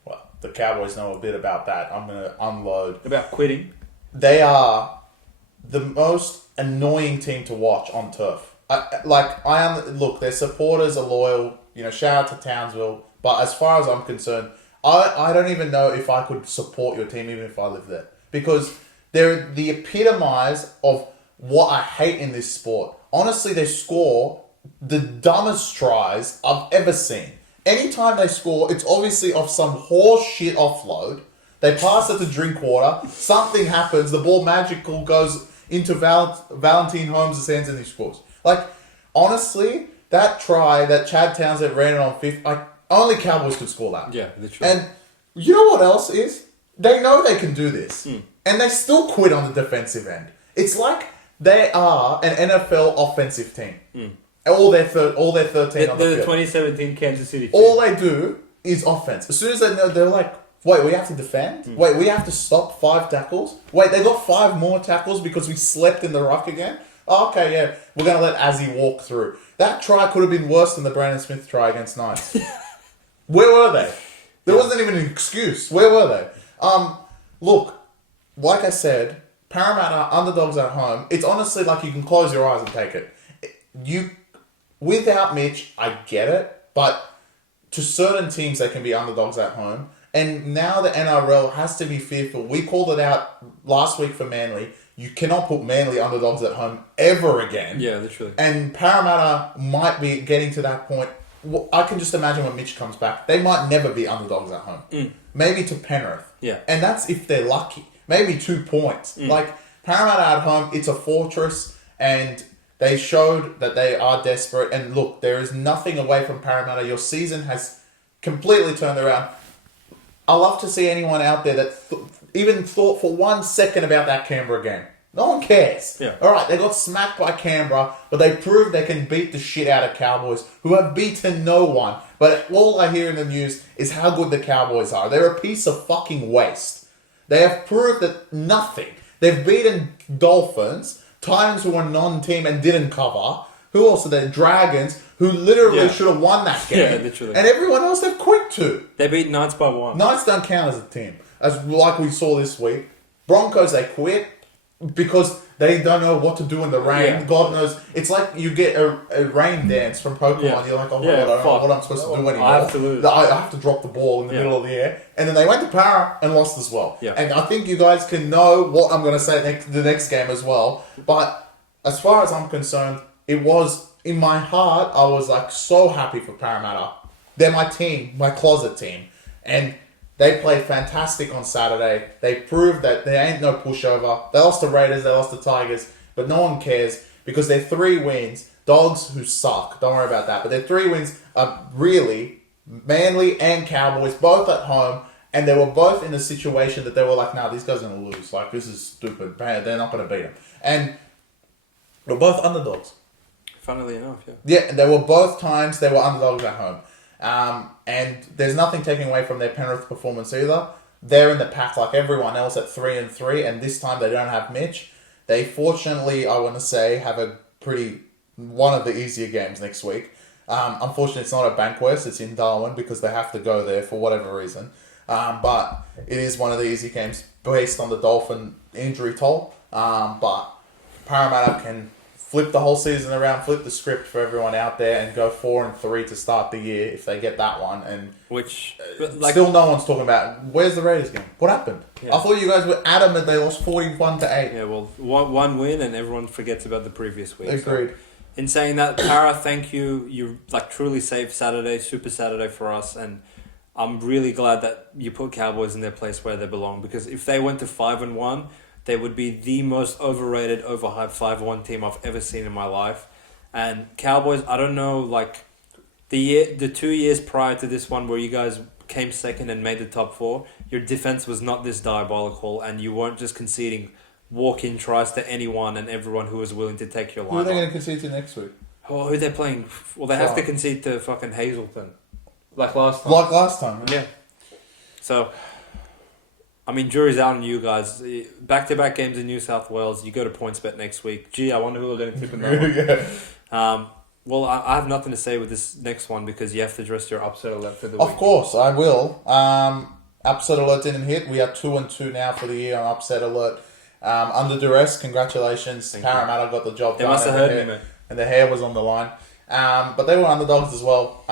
Well, the Cowboys know a bit about that. I'm going to unload. About quitting? They are the most annoying team to watch on turf. Look, their supporters are loyal. Shout out to Townsville. But as far as I'm concerned, I don't even know if I could support your team even if I lived there. Because they're the epitomise of what I hate in this sport. Honestly, they score the dumbest tries I've ever seen. Anytime they score, it's obviously off some horse shit offload. They pass it to Drinkwater. Something happens. The ball magical goes into Valentine Holmes' hands and he scores. Honestly, that try that Chad Townsend ran it on fifth, only Cowboys could score that. Yeah, literally. And you know what else is? They know they can do this. And they still quit on the defensive end. It's like they are an NFL offensive team. All their 13 on the field. The 2017 Kansas City team. All they do is offense. As soon as they know, they're like, wait, we have to defend? Wait, we have to stop 5 tackles? Wait, they got 5 more tackles because we slept in the ruck again? Oh, okay, yeah, we're going to let Azzy walk through. That try could have been worse than the Brandon Smith try against Knights. Where were they? There wasn't even an excuse. Where were they? Look, like I said, Parramatta, underdogs at home, it's honestly like you can close your eyes and take it. Without Mitch, I get it, but to certain teams, they can be underdogs at home. And now the NRL has to be fearful. We called it out last week for Manly. You cannot put Manly underdogs at home ever again. Yeah, literally. And Parramatta might be getting to that point. I can just imagine when Mitch comes back, they might never be underdogs at home. Maybe to Penrith. Yeah. And that's if they're lucky. Maybe 2 points. Parramatta at home, it's a fortress, and they showed that they are desperate. And look, there is nothing away from Parramatta. Your season has completely turned around. I love to see anyone out there that even thought for 1 second about that Canberra game. No one cares. Yeah. All right, they got smacked by Canberra, but they proved they can beat the shit out of Cowboys, who have beaten no one. But all I hear in the news is how good the Cowboys are. They're a piece of fucking waste. They have proved that nothing. They've beaten Dolphins, Titans who were non-team and didn't cover. Who else are there? Dragons, who literally should have won that game. Yeah, literally. And everyone else they've quit to. They beat Knights by 1. Knights don't count as a team. Like we saw this week. Broncos, they quit because they don't know what to do in the rain. Yeah. God knows. It's like you get a rain dance from Pokemon. Yeah. You're like, oh, Yeah, God, I don't know fuck. what I'm supposed to do anymore. I have to lose. I have to drop the ball in the middle of the air. And then they went to Para and lost as well. Yeah. And I think you guys can know what I'm going to say the next game as well. But as far as I'm concerned, it was, in my heart, I was like so happy for Parramatta. They're my team, my closet team. And they played fantastic on Saturday. They proved that there ain't no pushover. They lost to Raiders, they lost to Tigers, but no one cares because their 3 wins, Dogs who suck, don't worry about that, but their 3 wins are really Manly and Cowboys, both at home, and they were both in a situation that they were like, nah, these guys are going to lose. Like, this is stupid. They're not going to beat them. And they're both underdogs. Funnily enough, yeah. Yeah, they were both times they were underdogs at home. And there's nothing taken away from their Penrith performance either. They're in the pack like everyone else at 3-3, and this time they don't have Mitch. They fortunately, I want to say, have one of the easier games next week. Unfortunately, it's not at Bankwest, it's in Darwin because they have to go there for whatever reason. But it is one of the easy games based on the Dolphin injury toll. But Parramatta can flip the whole season around, flip the script for everyone out there, and go 4-3 to start the year if they get that one. And still, no one's talking about where's the Raiders game. What happened? Yeah. I thought you guys were adamant they lost 41-8. Yeah, well, one win and everyone forgets about the previous week. Agreed. So, in saying that, Para, thank you. You truly saved Saturday, Super Saturday for us, and I'm really glad that you put Cowboys in their place where they belong, because if they went to 5-1. They would be the most overrated, overhyped 5-1 team I've ever seen in my life. And Cowboys, I don't know, the 2 years prior to this one where you guys came second and made the top 4, your defense was not this diabolical, and you weren't just conceding walk-in tries to anyone and everyone who was willing to take your line. Who are they going to concede to next week? Oh, who are they playing? Well, they have to concede to fucking Hazleton. Like last time. Like last time, right? Yeah. So, I mean, jury's out on you guys. Back-to-back games in New South Wales. You go to PointsBet next week. Gee, I wonder who we're going to tip in that one. Well, I have nothing to say with this next one because you have to address your upset alert for the week. Of course, I will. Upset alert didn't hit. We are 2-2 now for the year on upset alert. Under duress, congratulations. Parramatta got the job done. They must have heard me, man. And the hair was on the line. But they were underdogs as well.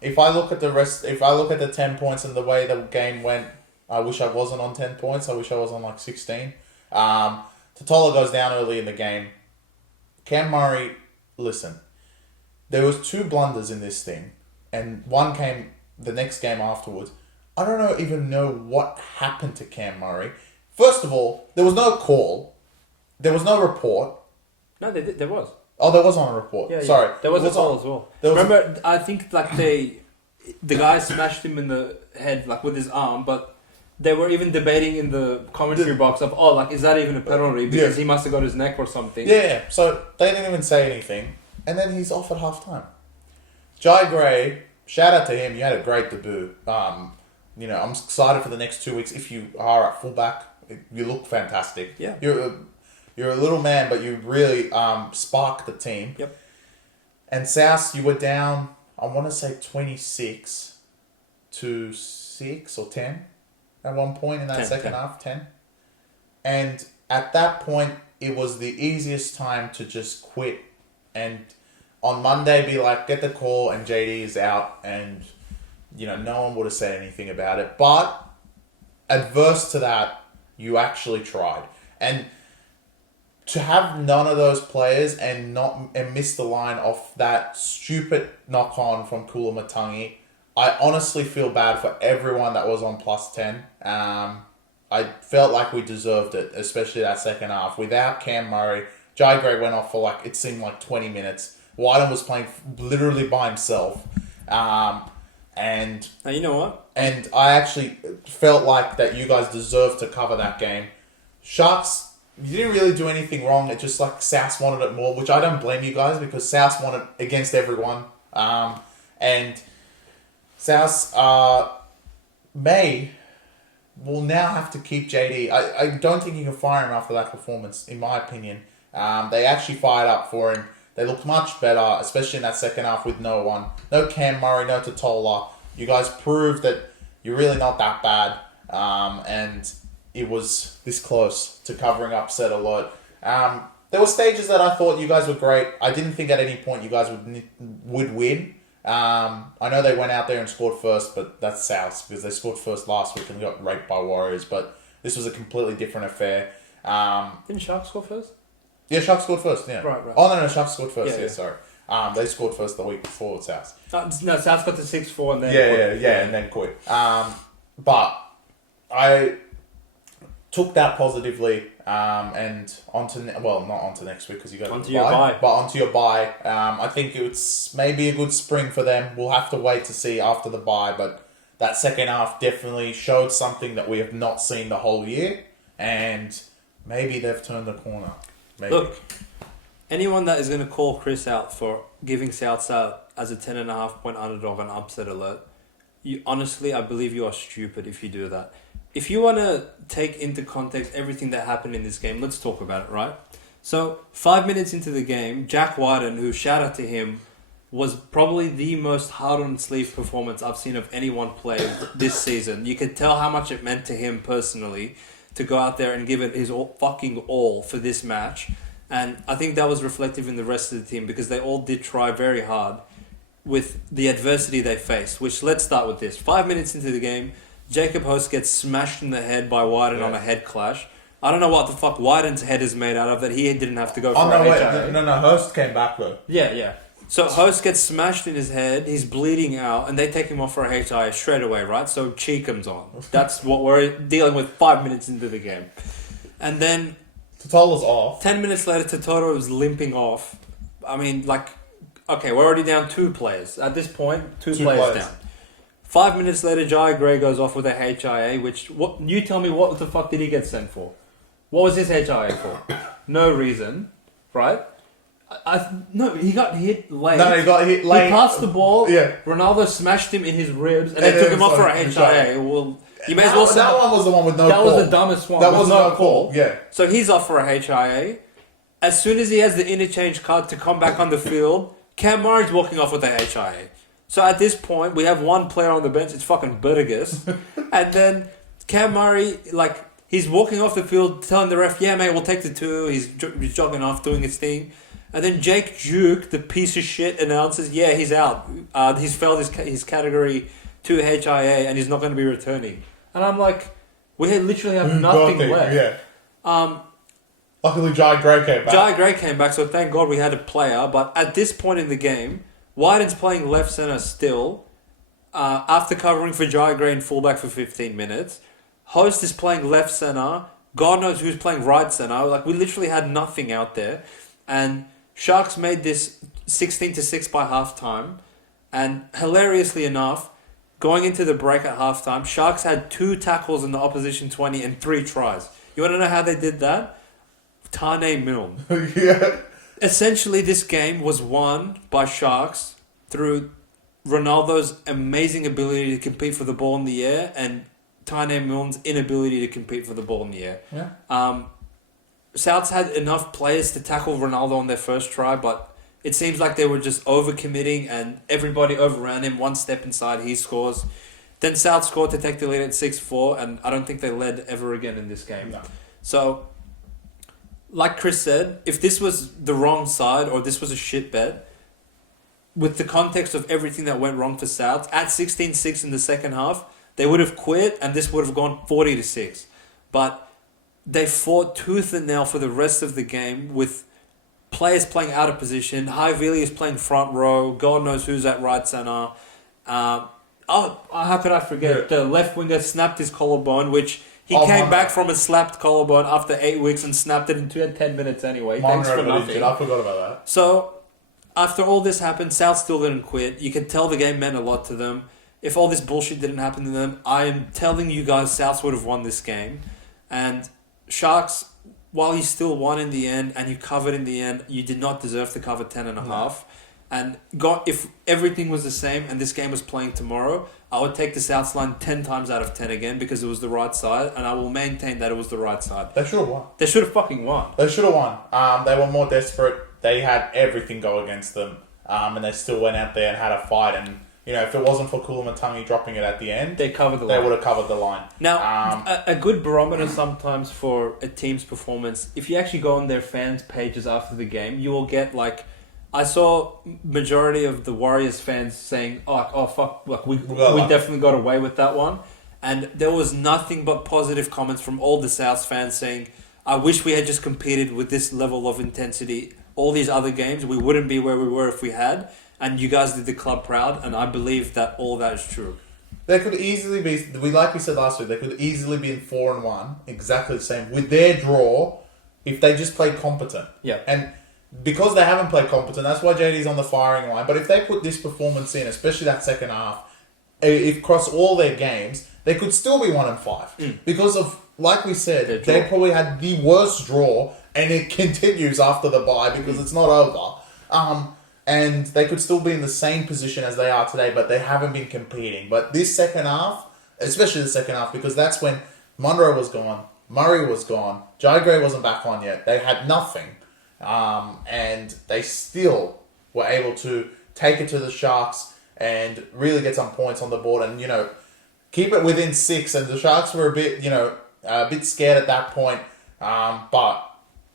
If I look at the 10 points and the way the game went, I wish I wasn't on 10 points. I wish I was on like 16. Totola goes down early in the game. Cam Murray, listen. There was 2 blunders in this thing, and one came the next game afterwards. I don't even know what happened to Cam Murray. First of all, there was no call. There was no report. No, there was. Oh, there was on a report. Yeah, Sorry. There was a call as well. Remember, I think like the guy smashed him in the head like with his arm, but they were even debating in the commentary box of, is that even a penalty? Because he must have got his neck or something. Yeah, so they didn't even say anything. And then he's off at halftime. Jai Gray, shout out to him. You had a great debut. I'm excited for the next 2 weeks. If you are at fullback, you look fantastic. Yeah. You're a little man, but you really spark the team. Yep. And South, you were down, I want to say 26 to 6 or 10 at one point in that second half. 10. And at that point, it was the easiest time to just quit. And on Monday, be like, get the call and JD is out. And, no one would have said anything about it. But adverse to that, you actually tried. And to have none of those players and miss the line off that stupid knock-on from Kula Matangi, I honestly feel bad for everyone that was on plus 10. I felt like we deserved it, especially that second half. Without Cam Murray, Jai Gray went off for it seemed like 20 minutes. Wyden was playing literally by himself. And you know what? And I actually felt like that you guys deserved to cover that game. Sharks, you didn't really do anything wrong. It just South wanted it more, which I don't blame you guys because South wanted against everyone. And South will now have to keep JD. I don't think you can fire him after that performance, in my opinion. They actually fired up for him. They looked much better, especially in that second half with no one. No Cam Murray, no Totola. You guys proved that you're really not that bad. And it was this close to covering upset alert. There were stages that I thought you guys were great. I didn't think at any point you guys would win. I know they went out there and scored first, but that's South because they scored first last week and got raped by Warriors. But this was a completely different affair. Didn't Sharks score first? Yeah, Sharks scored first, yeah. Right. Oh, no, Sharks scored first, yeah. Sorry. They scored first the week before South. No, South got to 6-4 and then and then quit. But I took that positively and not onto next week because you got onto your bye. But onto your bye. I think it's maybe a good spring for them. We'll have to wait to see after the bye, but that second half definitely showed something that we have not seen the whole year, and maybe they've turned the corner. Maybe. Look, anyone that is going to call Chris out for giving Southside as a 10.5 point underdog on upset alert, I believe you are stupid if you do that. If you want to take into context everything that happened in this game, let's talk about it, right? So, 5 minutes into the game, Jack Wyden, who shout out to him, was probably the most hard-on-sleeve performance I've seen of anyone play this season. You could tell how much it meant to him personally to go out there and give it his fucking all for this match. And I think that was reflective in the rest of the team because they all did try very hard with the adversity they faced, which let's start with this. 5 minutes into the game, Jacob Host gets smashed in the head by Wyden on a head clash. I don't know what the fuck Wyden's head is made out of that he didn't have to go for a HIA. No, Host came back though. Yeah. So Host gets smashed in his head, he's bleeding out, and they take him off for a HIA straight away, right? So Cheekham's on. That's what we're dealing with 5 minutes into the game. And then Totola's off. 10 minutes later, Totola was limping off. I mean, okay, we're already down 2 players. At this point, two players down. 5 minutes later, Jai Gray goes off with a HIA, you tell me what the fuck did he get sent for? What was his HIA for? No reason, right? No, he got hit late. No, he got hit late. He passed the ball. Yeah. Ronaldo smashed him in his ribs, and they took him off for a HIA. Well, You may as well say that one was the one with no that call. was the dumbest one. That with was no call. Yeah. So he's off for a HIA. As soon as he has the interchange card to come back on the field, Cam Murray's walking off with a HIA. So at this point, we have one player on the bench. It's fucking Bulldogs. And then Cam Murray, like, he's walking off the field telling the ref, yeah, mate, we'll take the 2. He's jogging off, doing his thing. And then Jake Duke, the piece of shit, announces, yeah, he's out. He's failed his category 2 HIA and he's not going to be returning. And I'm like, we literally have nothing left. Yeah. Luckily, Jai Gray came back. Jai Gray came back, so thank God we had a player. But at this point in the game, Wyden's playing left centre still, after covering for Jai Gray and fullback for 15 minutes. Host is playing left centre. God knows who's playing right centre. Like, we literally had nothing out there. And Sharks made this 16-6 by halftime. And hilariously enough, going into the break at halftime, Sharks had 2 tackles in the opposition 20 and 3 tries. You want to know how they did that? Tane Milne. Yeah. Essentially, this game was won by Sharks through Ronaldo's amazing ability to compete for the ball in the air and Tane Milne's inability to compete for the ball in the air. Yeah. Souths had enough players to tackle Ronaldo on their first try, but it seems like they were just overcommitting and everybody overran him. One step inside, he scores. Then South scored to take the lead at 6-4, and I don't think they led ever again in this game. No. So, like Chris said, if this was the wrong side or this was a shit bet, with the context of everything that went wrong for South, at 16-6 in the second half, they would have quit and this would have gone 40-6. But they fought tooth and nail for the rest of the game with players playing out of position. Hyvili is playing front row. God knows who's at right centre. How could I forget? Yeah. The left winger snapped his collarbone, which... He came back from a slapped collarbone after 8 weeks and snapped it in 10 minutes anyway. Thanks for nothing. I forgot about that. So, after all this happened, South still didn't quit. You could tell the game meant a lot to them. If all this bullshit didn't happen to them, I am telling you guys, South would have won this game. And Sharks, while you still won in the end and you covered in the end, you did not deserve to cover 10.5. And if everything was the same and this game was playing tomorrow, I would take the Souths line 10 times out of 10 again because it was the right side, and I will maintain that it was the right side. They should have won. They should have fucking won. They should have won. They were more desperate. They had everything go against them, and they still went out there and had a fight. And if it wasn't for Kulamantangi dropping it at the end, they covered the line. They would have covered the line. Now, a good barometer sometimes for a team's performance, if you actually go on their fans' pages after the game, you will get like... I saw majority of the Warriors fans saying, "Oh fuck, like we definitely got away with that one," and there was nothing but positive comments from all the South fans saying, "I wish we had just competed with this level of intensity. All these other games, we wouldn't be where we were if we had." And you guys did the club proud, and I believe that all that is true. They could easily be, like we said last week, they could easily be in 4-1, exactly the same with their draw, if they just played competent. Yeah, and. Because they haven't played competent, that's why JD's on the firing line. But if they put this performance in, especially that second half, if across all their games, they could still be 1-5. Because of, like we said, they probably had the worst draw, and it continues after the bye because it's not over. And they could still be in the same position as they are today, but they haven't been competing. But this second half, especially the second half, because that's when Munro was gone, Murray was gone, Jai Gray wasn't back on yet. They had nothing. And they still were able to take it to the Sharks and really get some points on the board and, keep it within 6. And the Sharks were a bit scared at that point. But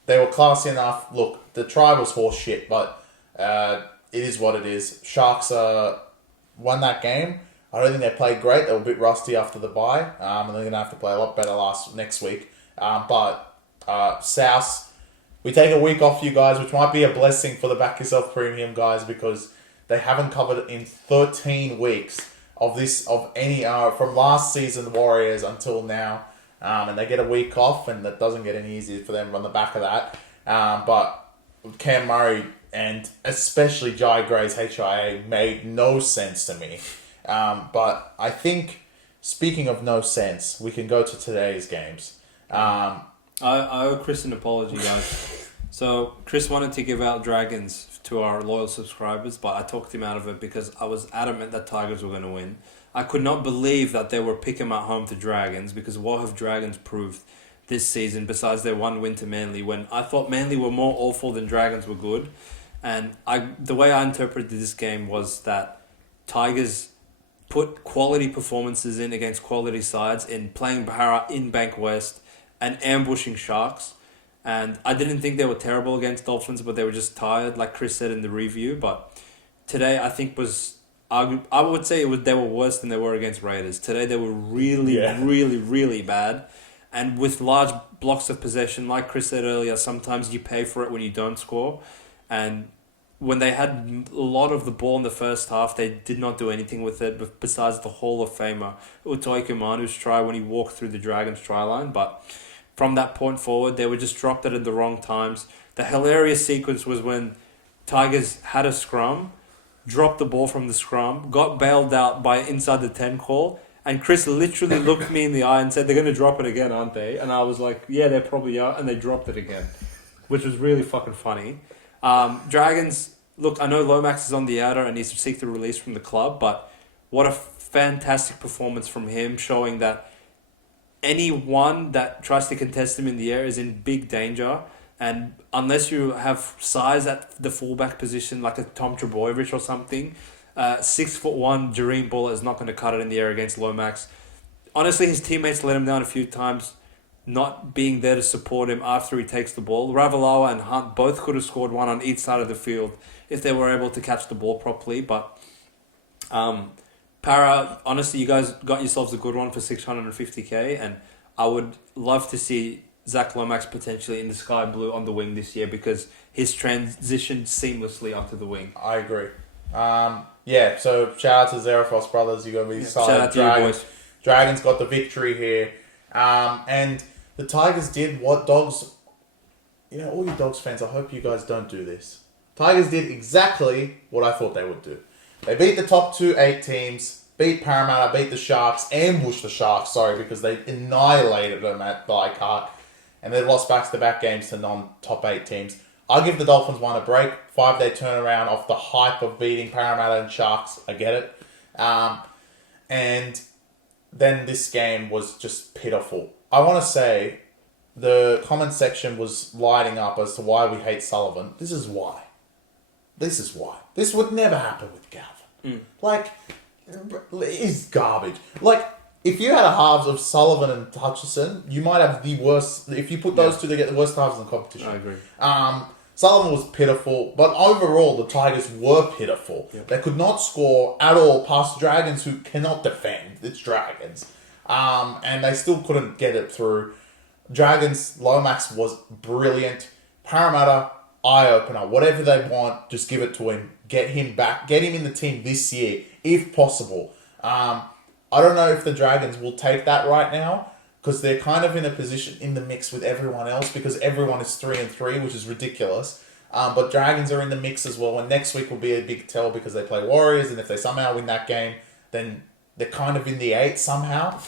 they were classy enough. Look, the try was horse shit, but it is what it is. Sharks won that game. I don't think they played great. They were a bit rusty after the bye. And they're going to have to play a lot better next week. But South... We take a week off, you guys, which might be a blessing for the Back Yourself Premium guys because they haven't covered in 13 weeks of any from last season Warriors until now, and they get a week off, and that doesn't get any easier for them on the back of that. But Cam Murray and especially Jai Gray's HIA made no sense to me. But I think, speaking of no sense, we can go to today's games. I owe Chris an apology, guys. So, Chris wanted to give out dragons to our loyal subscribers, but I talked him out of it because I was adamant that Tigers were going to win. I could not believe that they were picking at home to Dragons, because what have Dragons proved this season besides their one win to Manly, when I thought Manly were more awful than Dragons were good. And the way I interpreted this game was that Tigers put quality performances in against quality sides in playing Bahara in Bank West and ambushing Sharks. And I didn't think they were terrible against Dolphins, but they were just tired, like Chris said in the review. But today, I think I would say they were worse than they were against Raiders. Today, they were really, really, really bad. And with large blocks of possession, like Chris said earlier, sometimes you pay for it when you don't score. And when they had a lot of the ball in the first half, they did not do anything with it besides the Hall of Famer Utoi Kumanu's try when he walked through the Dragons try line. But from that point forward, they were just dropped it at the wrong times. The hilarious sequence was when Tigers had a scrum, dropped the ball from the scrum, got bailed out by inside the 10 call, and Chris literally looked me in the eye and said, "They're going to drop it again, aren't they?" And I was like, "Yeah, they probably are," and they dropped it again, which was really fucking funny. Dragons, look, I know Lomax is on the outer and needs to seek the release from the club, but what a fantastic performance from him, showing that anyone that tries to contest him in the air is in big danger. And unless you have size at the fullback position, like a Tom Trebojevic or something, 6'1" Jareem Buller is not going to cut it in the air against Lomax. Honestly, his teammates let him down a few times, not being there to support him after he takes the ball. Ravalawa and Hunt both could have scored one on each side of the field if they were able to catch the ball properly. But Para, honestly, you guys got yourselves a good one for 650k, and I would love to see Zach Lomax potentially in the sky blue on the wing this year, because his transitioned seamlessly onto the wing. I agree. So shout out to Zerafos brothers. You're going to be excited. Shout out to you boys. Dragons got the victory here. And the Tigers did what Dogs... all you Dogs fans, I hope you guys don't do this. Tigers did exactly what I thought they would do. They beat the top 8 teams, beat Parramatta, beat the Sharks, ambushed the Sharks, because they annihilated them at Leichhardt, and they lost back-to-back games to non-top 8 teams. I'll give the Dolphins one a break. 5-day turnaround off the hype of beating Parramatta and Sharks. I get it. And then this game was just pitiful. I want to say the comment section was lighting up as to why we hate Sullivan. This is why. This would never happen with Galvin. He's garbage. If you had a halves of Sullivan and Hutchison, you might have the worst... If you put those two together, the worst halves in the competition. I agree. Sullivan was pitiful, but overall, the Tigers were pitiful. Yep. They could not score at all past Dragons, who cannot defend. It's Dragons. And they still couldn't get it through. Dragons, Lomax was brilliant. Parramatta, eye-opener. Whatever they want, just give it to him. Get him back. Get him in the team this year, if possible. I don't know if the Dragons will take that right now, because they're kind of in a position in the mix with everyone else, because everyone is 3-3, which is ridiculous. But Dragons are in the mix as well, and next week will be a big tell because they play Warriors, and if they somehow win that game, then they're kind of in the 8 somehow,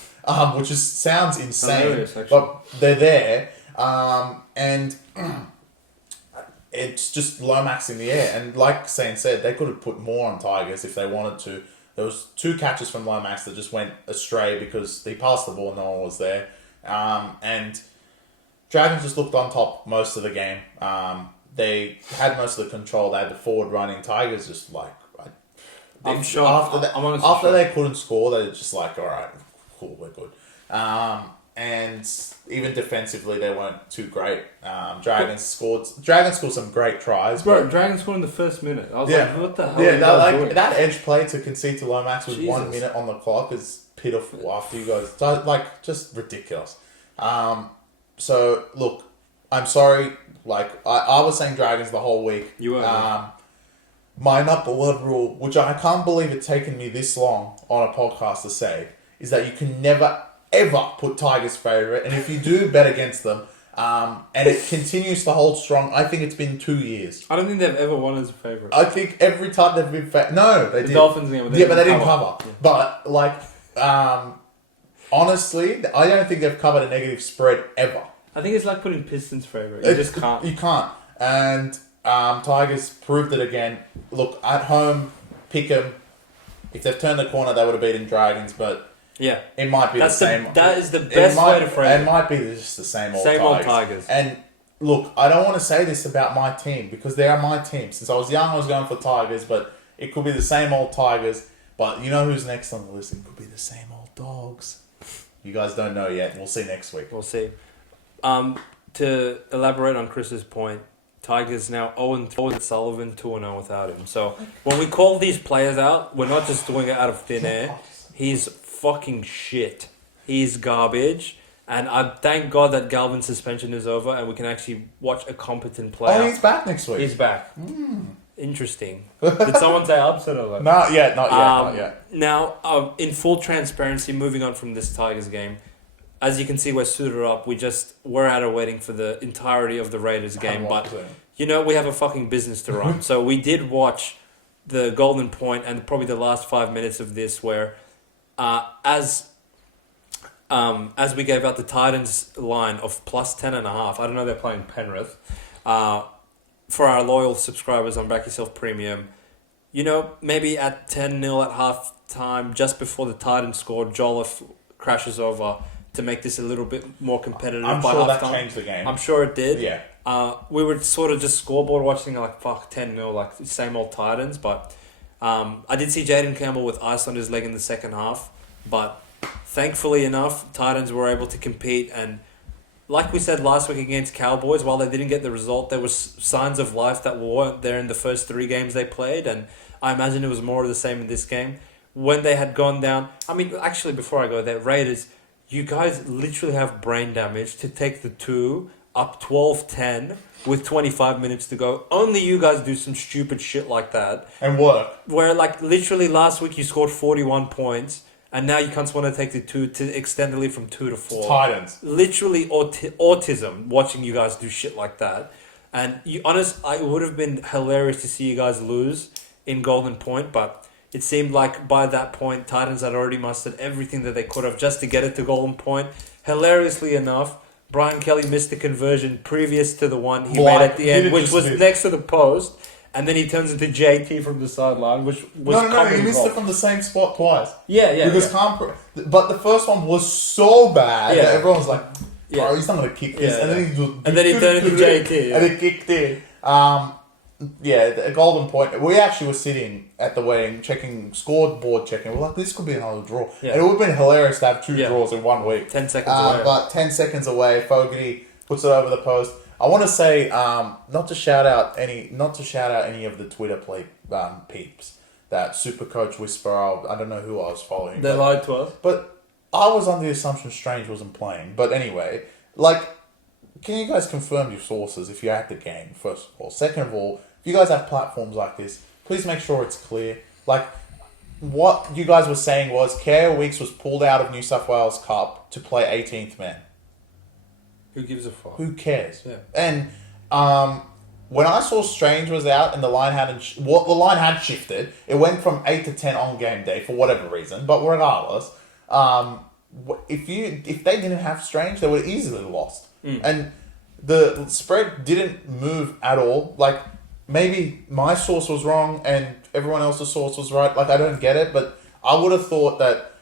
which sounds insane, but they're there. And it's just Lomax in the air. And like Sane said, they could have put more on Tigers if they wanted to. There was 2 catches from Lomax that just went astray because they passed the ball and no one was there. And Dragons just looked on top most of the game. They had most of the control. They had the forward running. Tigers just I'm sure. After they couldn't score, they were just all right, cool, we're good. And even defensively, they weren't too great. Dragons scored some great tries. Bro, Dragons scored in the first minute. I was like, what the hell are you guys doing? That edge play to concede to Lomax with 1 minute on the clock is pitiful after you guys... just ridiculous. So, look, I'm sorry. I was saying Dragons the whole week. You were. My number one rule, which I can't believe it's taken me this long on a podcast to say, is that you can never... ever put Tigers favourite, and if you do bet against them, and it continues to hold strong, I think it's been 2 years. I don't think they've ever won as a favourite. I think every time they've been no, they did. The Dolphins game, but they didn't cover. Yeah. But honestly, I don't think they've covered a negative spread ever. I think it's like putting Pistons favourite. You just can't. You can't. And Tigers proved it again. Look, at home, pick 'em. If they've turned the corner, they would have beaten Dragons, but yeah, it might be that's the same. That is the best way to phrase it. It might be just the same old Tigers. And look, I don't want to say this about my team because they are my team. Since I was young, I was going for Tigers, but it could be the same old Tigers. But you know who's next on the list? It could be the same old Dogs. You guys don't know yet. We'll see next week. We'll see. To elaborate on Chris's point, Tigers now 0-3 with Sullivan, 2-0 without him. So when we call these players out, we're not just doing it out of thin air. He's fucking shit. He's garbage. And I thank God that Galvin's suspension is over and we can actually watch a competent player. Oh, he's back next week. He's back. Interesting. Did someone say upset over that? Not yet. Not yet. Now, in full transparency, moving on from this Tigers game, as you can see, we're suited up. We're out of waiting for the entirety of the Raiders game. But, we have a fucking business to run. So we did watch the Golden Point and probably the last 5 minutes of this where as we gave out the Titans line of plus 10.5, I don't know, they're playing Penrith. For our loyal subscribers on Back Yourself Premium, maybe at 10-0 at half time, just before the Titans scored, Jolliffe crashes over to make this a little bit more competitive. I'm sure that changed the game. I'm sure it did. Yeah. We were sort of just scoreboard watching, 10-0, like the same old Titans. But I did see Jaden Campbell with ice on his leg in the second half. But thankfully enough, Titans were able to compete. And like we said last week against Cowboys, while they didn't get the result, there was signs of life that weren't there in the first 3 games they played. And I imagine it was more of the same in this game. When they had gone down... actually, before I go there, Raiders... You guys literally have brain damage to take the 2 up 12-10 with 25 minutes to go. Only you guys do some stupid shit like that. And work. Where, literally last week you scored 41 points and now you can't want to take the 2 to extend the lead from 2 to 4. It's Titans. Literally autism watching you guys do shit like that. And it would have been hilarious to see you guys lose in Golden Point, but... It seemed like by that point, Titans had already mustered everything that they could have just to get it to Golden Point. Hilariously enough, Brian Kelly missed the conversion previous to the one he made at the end, which was next to the post. And then he turns into JT from the sideline, which was No, he missed it from the same spot twice. Yeah. Because but the first one was so bad that everyone was like, bro, he's not going to kick this. Yeah, And then he turned into JT. And he kicked in. A Golden Point. We actually were sitting at the wedding, scoreboard checking. We're like, this could be another draw. Yeah. And it would have been hilarious to have 2 draws in 1 week. 10 seconds away. But 10 seconds away, Fogarty puts it over the post. I want to say, not to shout out any of the Twitter peeps. That Supercoach Whisperer, I don't know who I was following. They lied to us. But I was under the assumption Strange wasn't playing. But anyway, can you guys confirm your sources if you're at the game, first of all? Second of all, if you guys have platforms like this, please make sure it's clear. What you guys were saying was KO Weeks was pulled out of New South Wales Cup to play 18th man. Who gives a fuck? Who cares? Yeah. And when I saw Strange was out and the line the line had shifted, it went from 8 to 10 on game day for whatever reason. But regardless, if they didn't have Strange, they would have easily lost. And the spread didn't move at all. Maybe my source was wrong and everyone else's source was right. I don't get it, but I would have thought that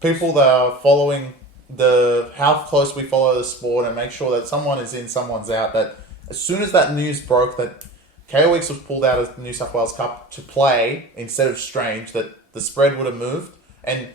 people that are following how close we follow the sport and make sure that someone is in, someone's out, that as soon as that news broke that KO Weeks was pulled out of the New South Wales Cup to play instead of Strange, that the spread would have moved. And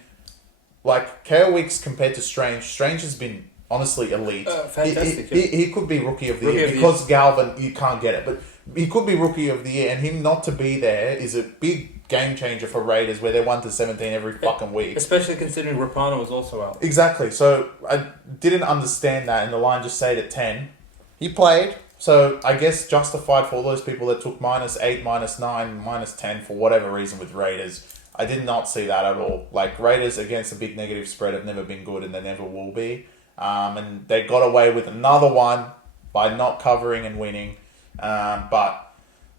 KO Weeks compared to Strange has been honestly elite. Fantastic. He could be Rookie of the Year because Galvin, you can't get it, but he could be Rookie of the Year, and him not to be there is a big game changer for Raiders where they're 1-17 every fucking week. Especially considering Rapana was also out. Exactly. So I didn't understand that, and the line just stayed at 10. He played, so I guess justified for all those people that took -8, -9, -10 for whatever reason with Raiders. I did not see that at all. Raiders against a big negative spread have never been good, and they never will be. And they got away with another one by not covering and winning. But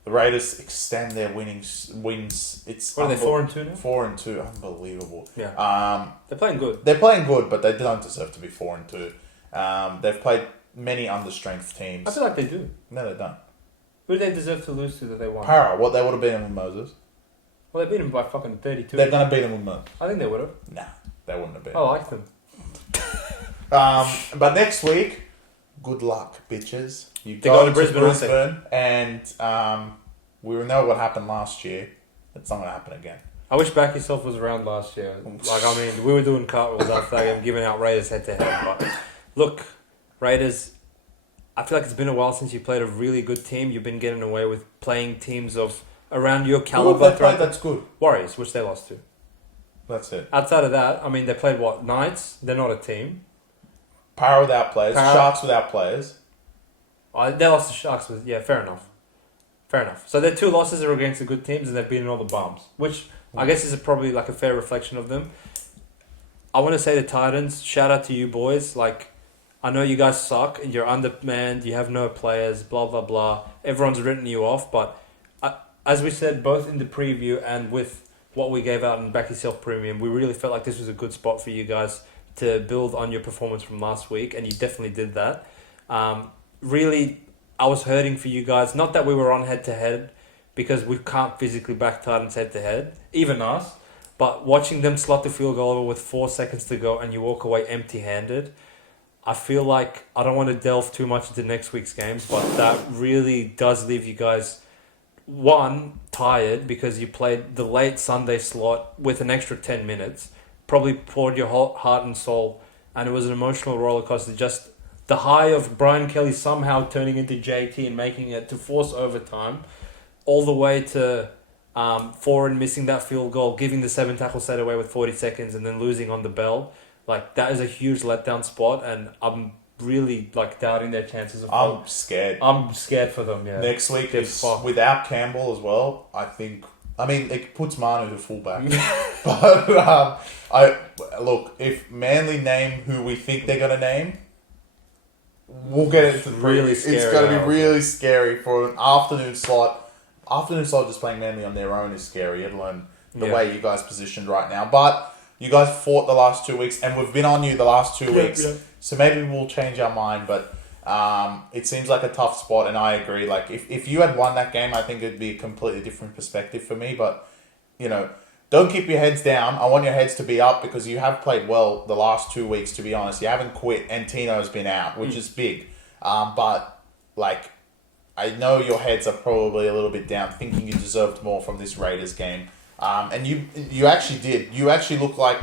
the Raiders extend their wins. It's what are they, 4-2 now? 4-2, unbelievable. Yeah. They're playing good. They're playing good, but they don't deserve to be 4-2. They've played many understrength teams. I feel like they do. No, they don't. Who do they deserve to lose to that they won? Para, what they would have been with Moses. Well, they beat them by fucking 32. They're going to beat them with Merv. I think they would have. Nah, they wouldn't have been. I like them. But next week, good luck, bitches. You go to Brisbane, and we know what happened last year. It's not going to happen again. I wish BackYourself was around last year. We were doing cartwheels after that game, giving out Raiders head-to-head. But look, Raiders, I feel like it's been a while since you played a really good team. You've been getting away with playing teams of around your caliber. Who have they played that's good? Warriors, which they lost to. That's it. Outside of that, they played what? Knights? They're not a team. Para without players. Sharks without players. They lost to Sharks. Fair enough. So their 2 losses are against the good teams, and they've beaten all the bums, which I guess is probably like a fair reflection of them. I want to say the Titans, shout out to you boys. Like, I know you guys suck, and you're undermanned, you have no players, blah, blah, blah. Everyone's written you off, but as we said, both in the preview and with what we gave out in Back Yourself Premium, we really felt like this was a good spot for you guys to build on your performance from last week, and you definitely did that. Really, I was hurting for you guys. Not that we were on head-to-head, because we can't physically back Titans head-to-head, even us, but watching them slot the field goal over with 4 seconds to go and you walk away empty-handed, I feel like I don't want to delve too much into next week's games, but that really does leave you guys, one, tired because you played the late Sunday slot with an extra 10 minutes, probably poured your whole heart and soul, and it was an emotional roller coaster. Just the high of Brian Kelly somehow turning into JT and making it to force overtime, all the way to Foreign missing that field goal, giving the 7 tackle set away with 40 seconds, and then losing on the bell. Like, that is a huge letdown spot, and I'm really doubting their chances of. I'm scared. I'm scared for them. Yeah. Next week is without Campbell as well. I think. It puts Manu to fullback, but if Manly name who we think they're gonna name, we'll get into the really scary. It's going to be really scary for an afternoon slot. Afternoon slot just playing Manly on their own is scary, let alone the way you guys positioned right now. But you guys fought the last 2 weeks, and we've been on you the last 2 weeks, so maybe we'll change our mind. But it seems like a tough spot, and I agree. Like, if you had won that game, I think it'd be a completely different perspective for me. But, don't keep your heads down. I want your heads to be up because you have played well the last 2 weeks, to be honest. You haven't quit, and Tino's been out, which is big. But, I know your heads are probably a little bit down, thinking you deserved more from this Raiders game. And you actually did. You actually look like...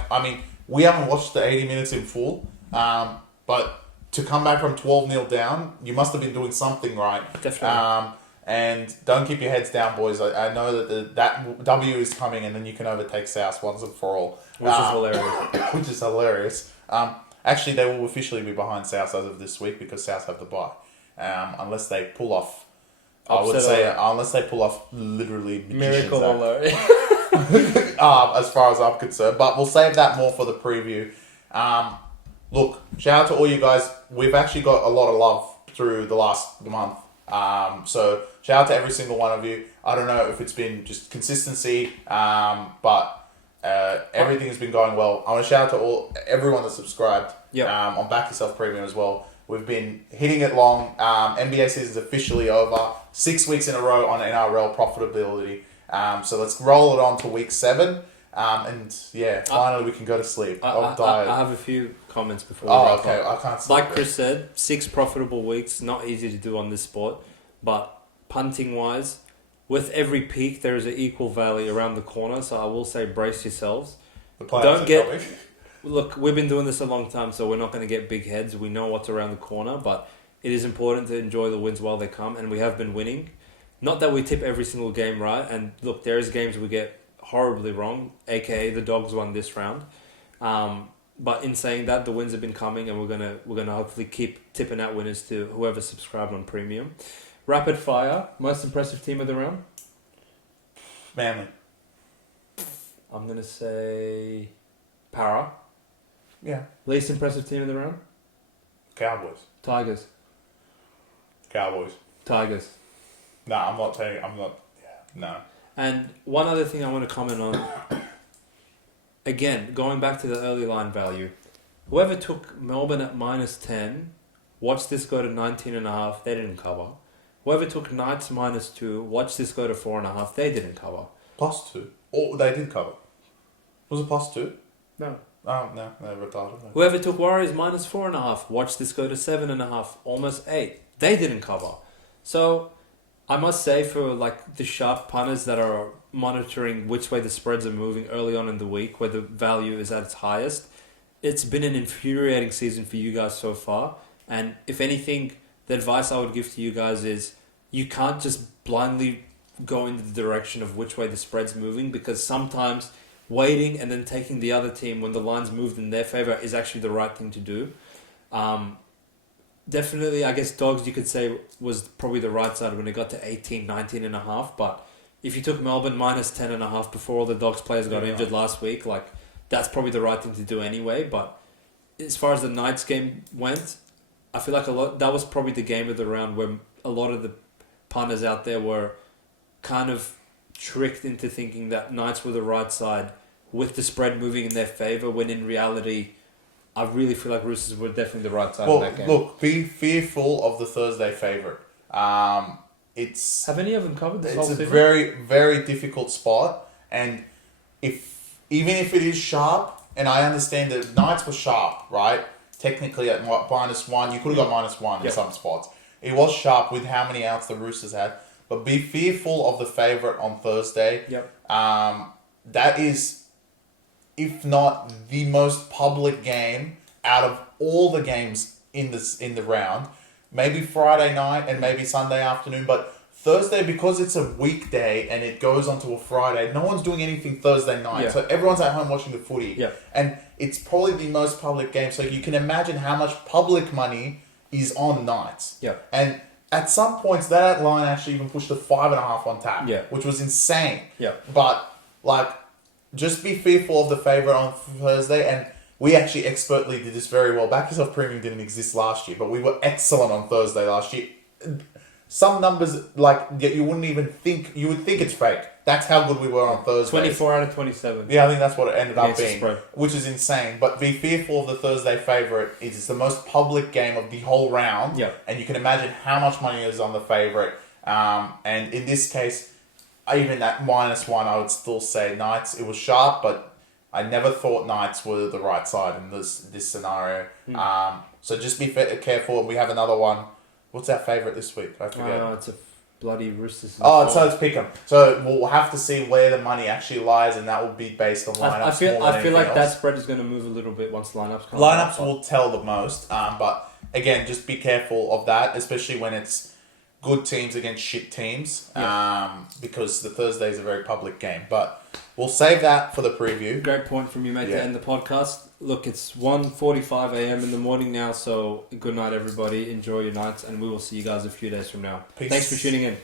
we haven't watched the 80 minutes in full, but to come back from 12-0 down, you must have been doing something right. Definitely. And don't keep your heads down, boys. I know that that W is coming, and then you can overtake South once and for all. Which is hilarious. Which is hilarious. Actually, they will officially be behind South as of this week because South have the bye. Unless they pull off... unless they pull off literally miracle alert. As far as I'm concerned. But we'll save that more for the preview. Look, shout out to all you guys. We've actually got a lot of love through the last month. So shout out to every single one of you. I don't know if it's been just consistency, but everything has been going well. I want to shout out to everyone that subscribed on Back Yourself Premium as well. We've been hitting it long. NBA season's officially over. 6 weeks in a row on NRL profitability. So let's roll it on to week 7. Finally we can go to sleep. I have a few comments before we wrap up. I can't sleep. Like Chris said, 6 profitable weeks, not easy to do on this sport. But punting-wise, with every peak, there is an equal valley around the corner. So I will say brace yourselves. Look, we've been doing this a long time, so we're not going to get big heads. We know what's around the corner, but it is important to enjoy the wins while they come, and we have been winning. Not that we tip every single game right, and look, there is games we get horribly wrong, aka the Dogs won this round. But in saying that, the wins have been coming, and we're gonna hopefully keep tipping out winners to whoever subscribed on Premium. Rapid fire, most impressive team of the round? Manly. I'm gonna say Para. Yeah. Least impressive team of the round? Cowboys. Tigers. Cowboys. Tigers. No, I'm not saying... no. And one other thing I want to comment on, again, going back to the early line value, whoever took Melbourne at -10, watch this go to 19.5, they didn't cover. Whoever took Knights -2, watch this go to 4.5, they didn't cover. Plus 2. Oh, they did cover. Was it plus 2? No. Oh, no. They're retarded. Whoever took Warriors minus 4.5, watch this go to 7.5, almost 8. They didn't cover. So, I must say for like the sharp punters that are monitoring which way the spreads are moving early on in the week, where the value is at its highest, it's been an infuriating season for you guys so far. And if anything, the advice I would give to you guys is you can't just blindly go in the direction of which way the spread's moving, because sometimes waiting and then taking the other team when the line's moved in their favour is actually the right thing to do. Definitely, I guess Dogs, you could say, was probably the right side when it got to 18, 19.5. But if you took Melbourne minus 10.5 before all the Dogs players got injured last week, like that's probably the right thing to do anyway. But as far as the Knights game went, I feel like that was probably the game of the round where a lot of the punters out there were kind of tricked into thinking that Knights were the right side with the spread moving in their favour, when in reality, I really feel like Roosters were definitely the right side in that game. Look, be fearful of the Thursday favourite. Have any of them covered this whole season? It's a very, very difficult spot, and even if it is sharp, and I understand that Knights were sharp, right? Technically at -1, you could have got -1 in some spots. It was sharp with how many outs the Roosters had, but be fearful of the favourite on Thursday. That is, if not the most public game out of all the games in the round. Maybe Friday night and maybe Sunday afternoon, but Thursday, because it's a weekday and it goes onto a Friday, no one's doing anything Thursday night. So everyone's at home watching the footy. And it's probably the most public game. So you can imagine how much public money is on Knights. And at some points, that line actually even pushed to 5.5 on tap, which was insane. But, like, just be fearful of the favourite on Thursday. And we actually expertly did this very well. BackYourself Premium didn't exist last year, but we were excellent on Thursday last year. Some numbers, like, you wouldn't even think, you would think it's fake. That's how good we were on Thursday. 24 out of 27. Yeah, I think that's what it ended up being, which is insane. But be fearful of the Thursday favourite. It is the most public game of the whole round. And you can imagine how much money is on the favourite. And in this case, even at -1, I would still say Knights. It was sharp, but I never thought Knights were the right side in this scenario. So just be careful. We have another one. What's our favourite this week? I forget. It's a bloody Roosters. So it's Pick'em. So we'll have to see where the money actually lies, and that will be based on lineups. I feel like that spread is going to move a little bit once lineups come. Lineups will tell the most. But again, just be careful of that, especially when it's good teams against shit teams. Because the Thursday is a very public game. But we'll save that for the preview. Great point from you, mate, to end the podcast. Look, it's 1:45 a.m. in the morning now, so good night, everybody. Enjoy your nights, and we will see you guys a few days from now. Peace. Thanks for tuning in.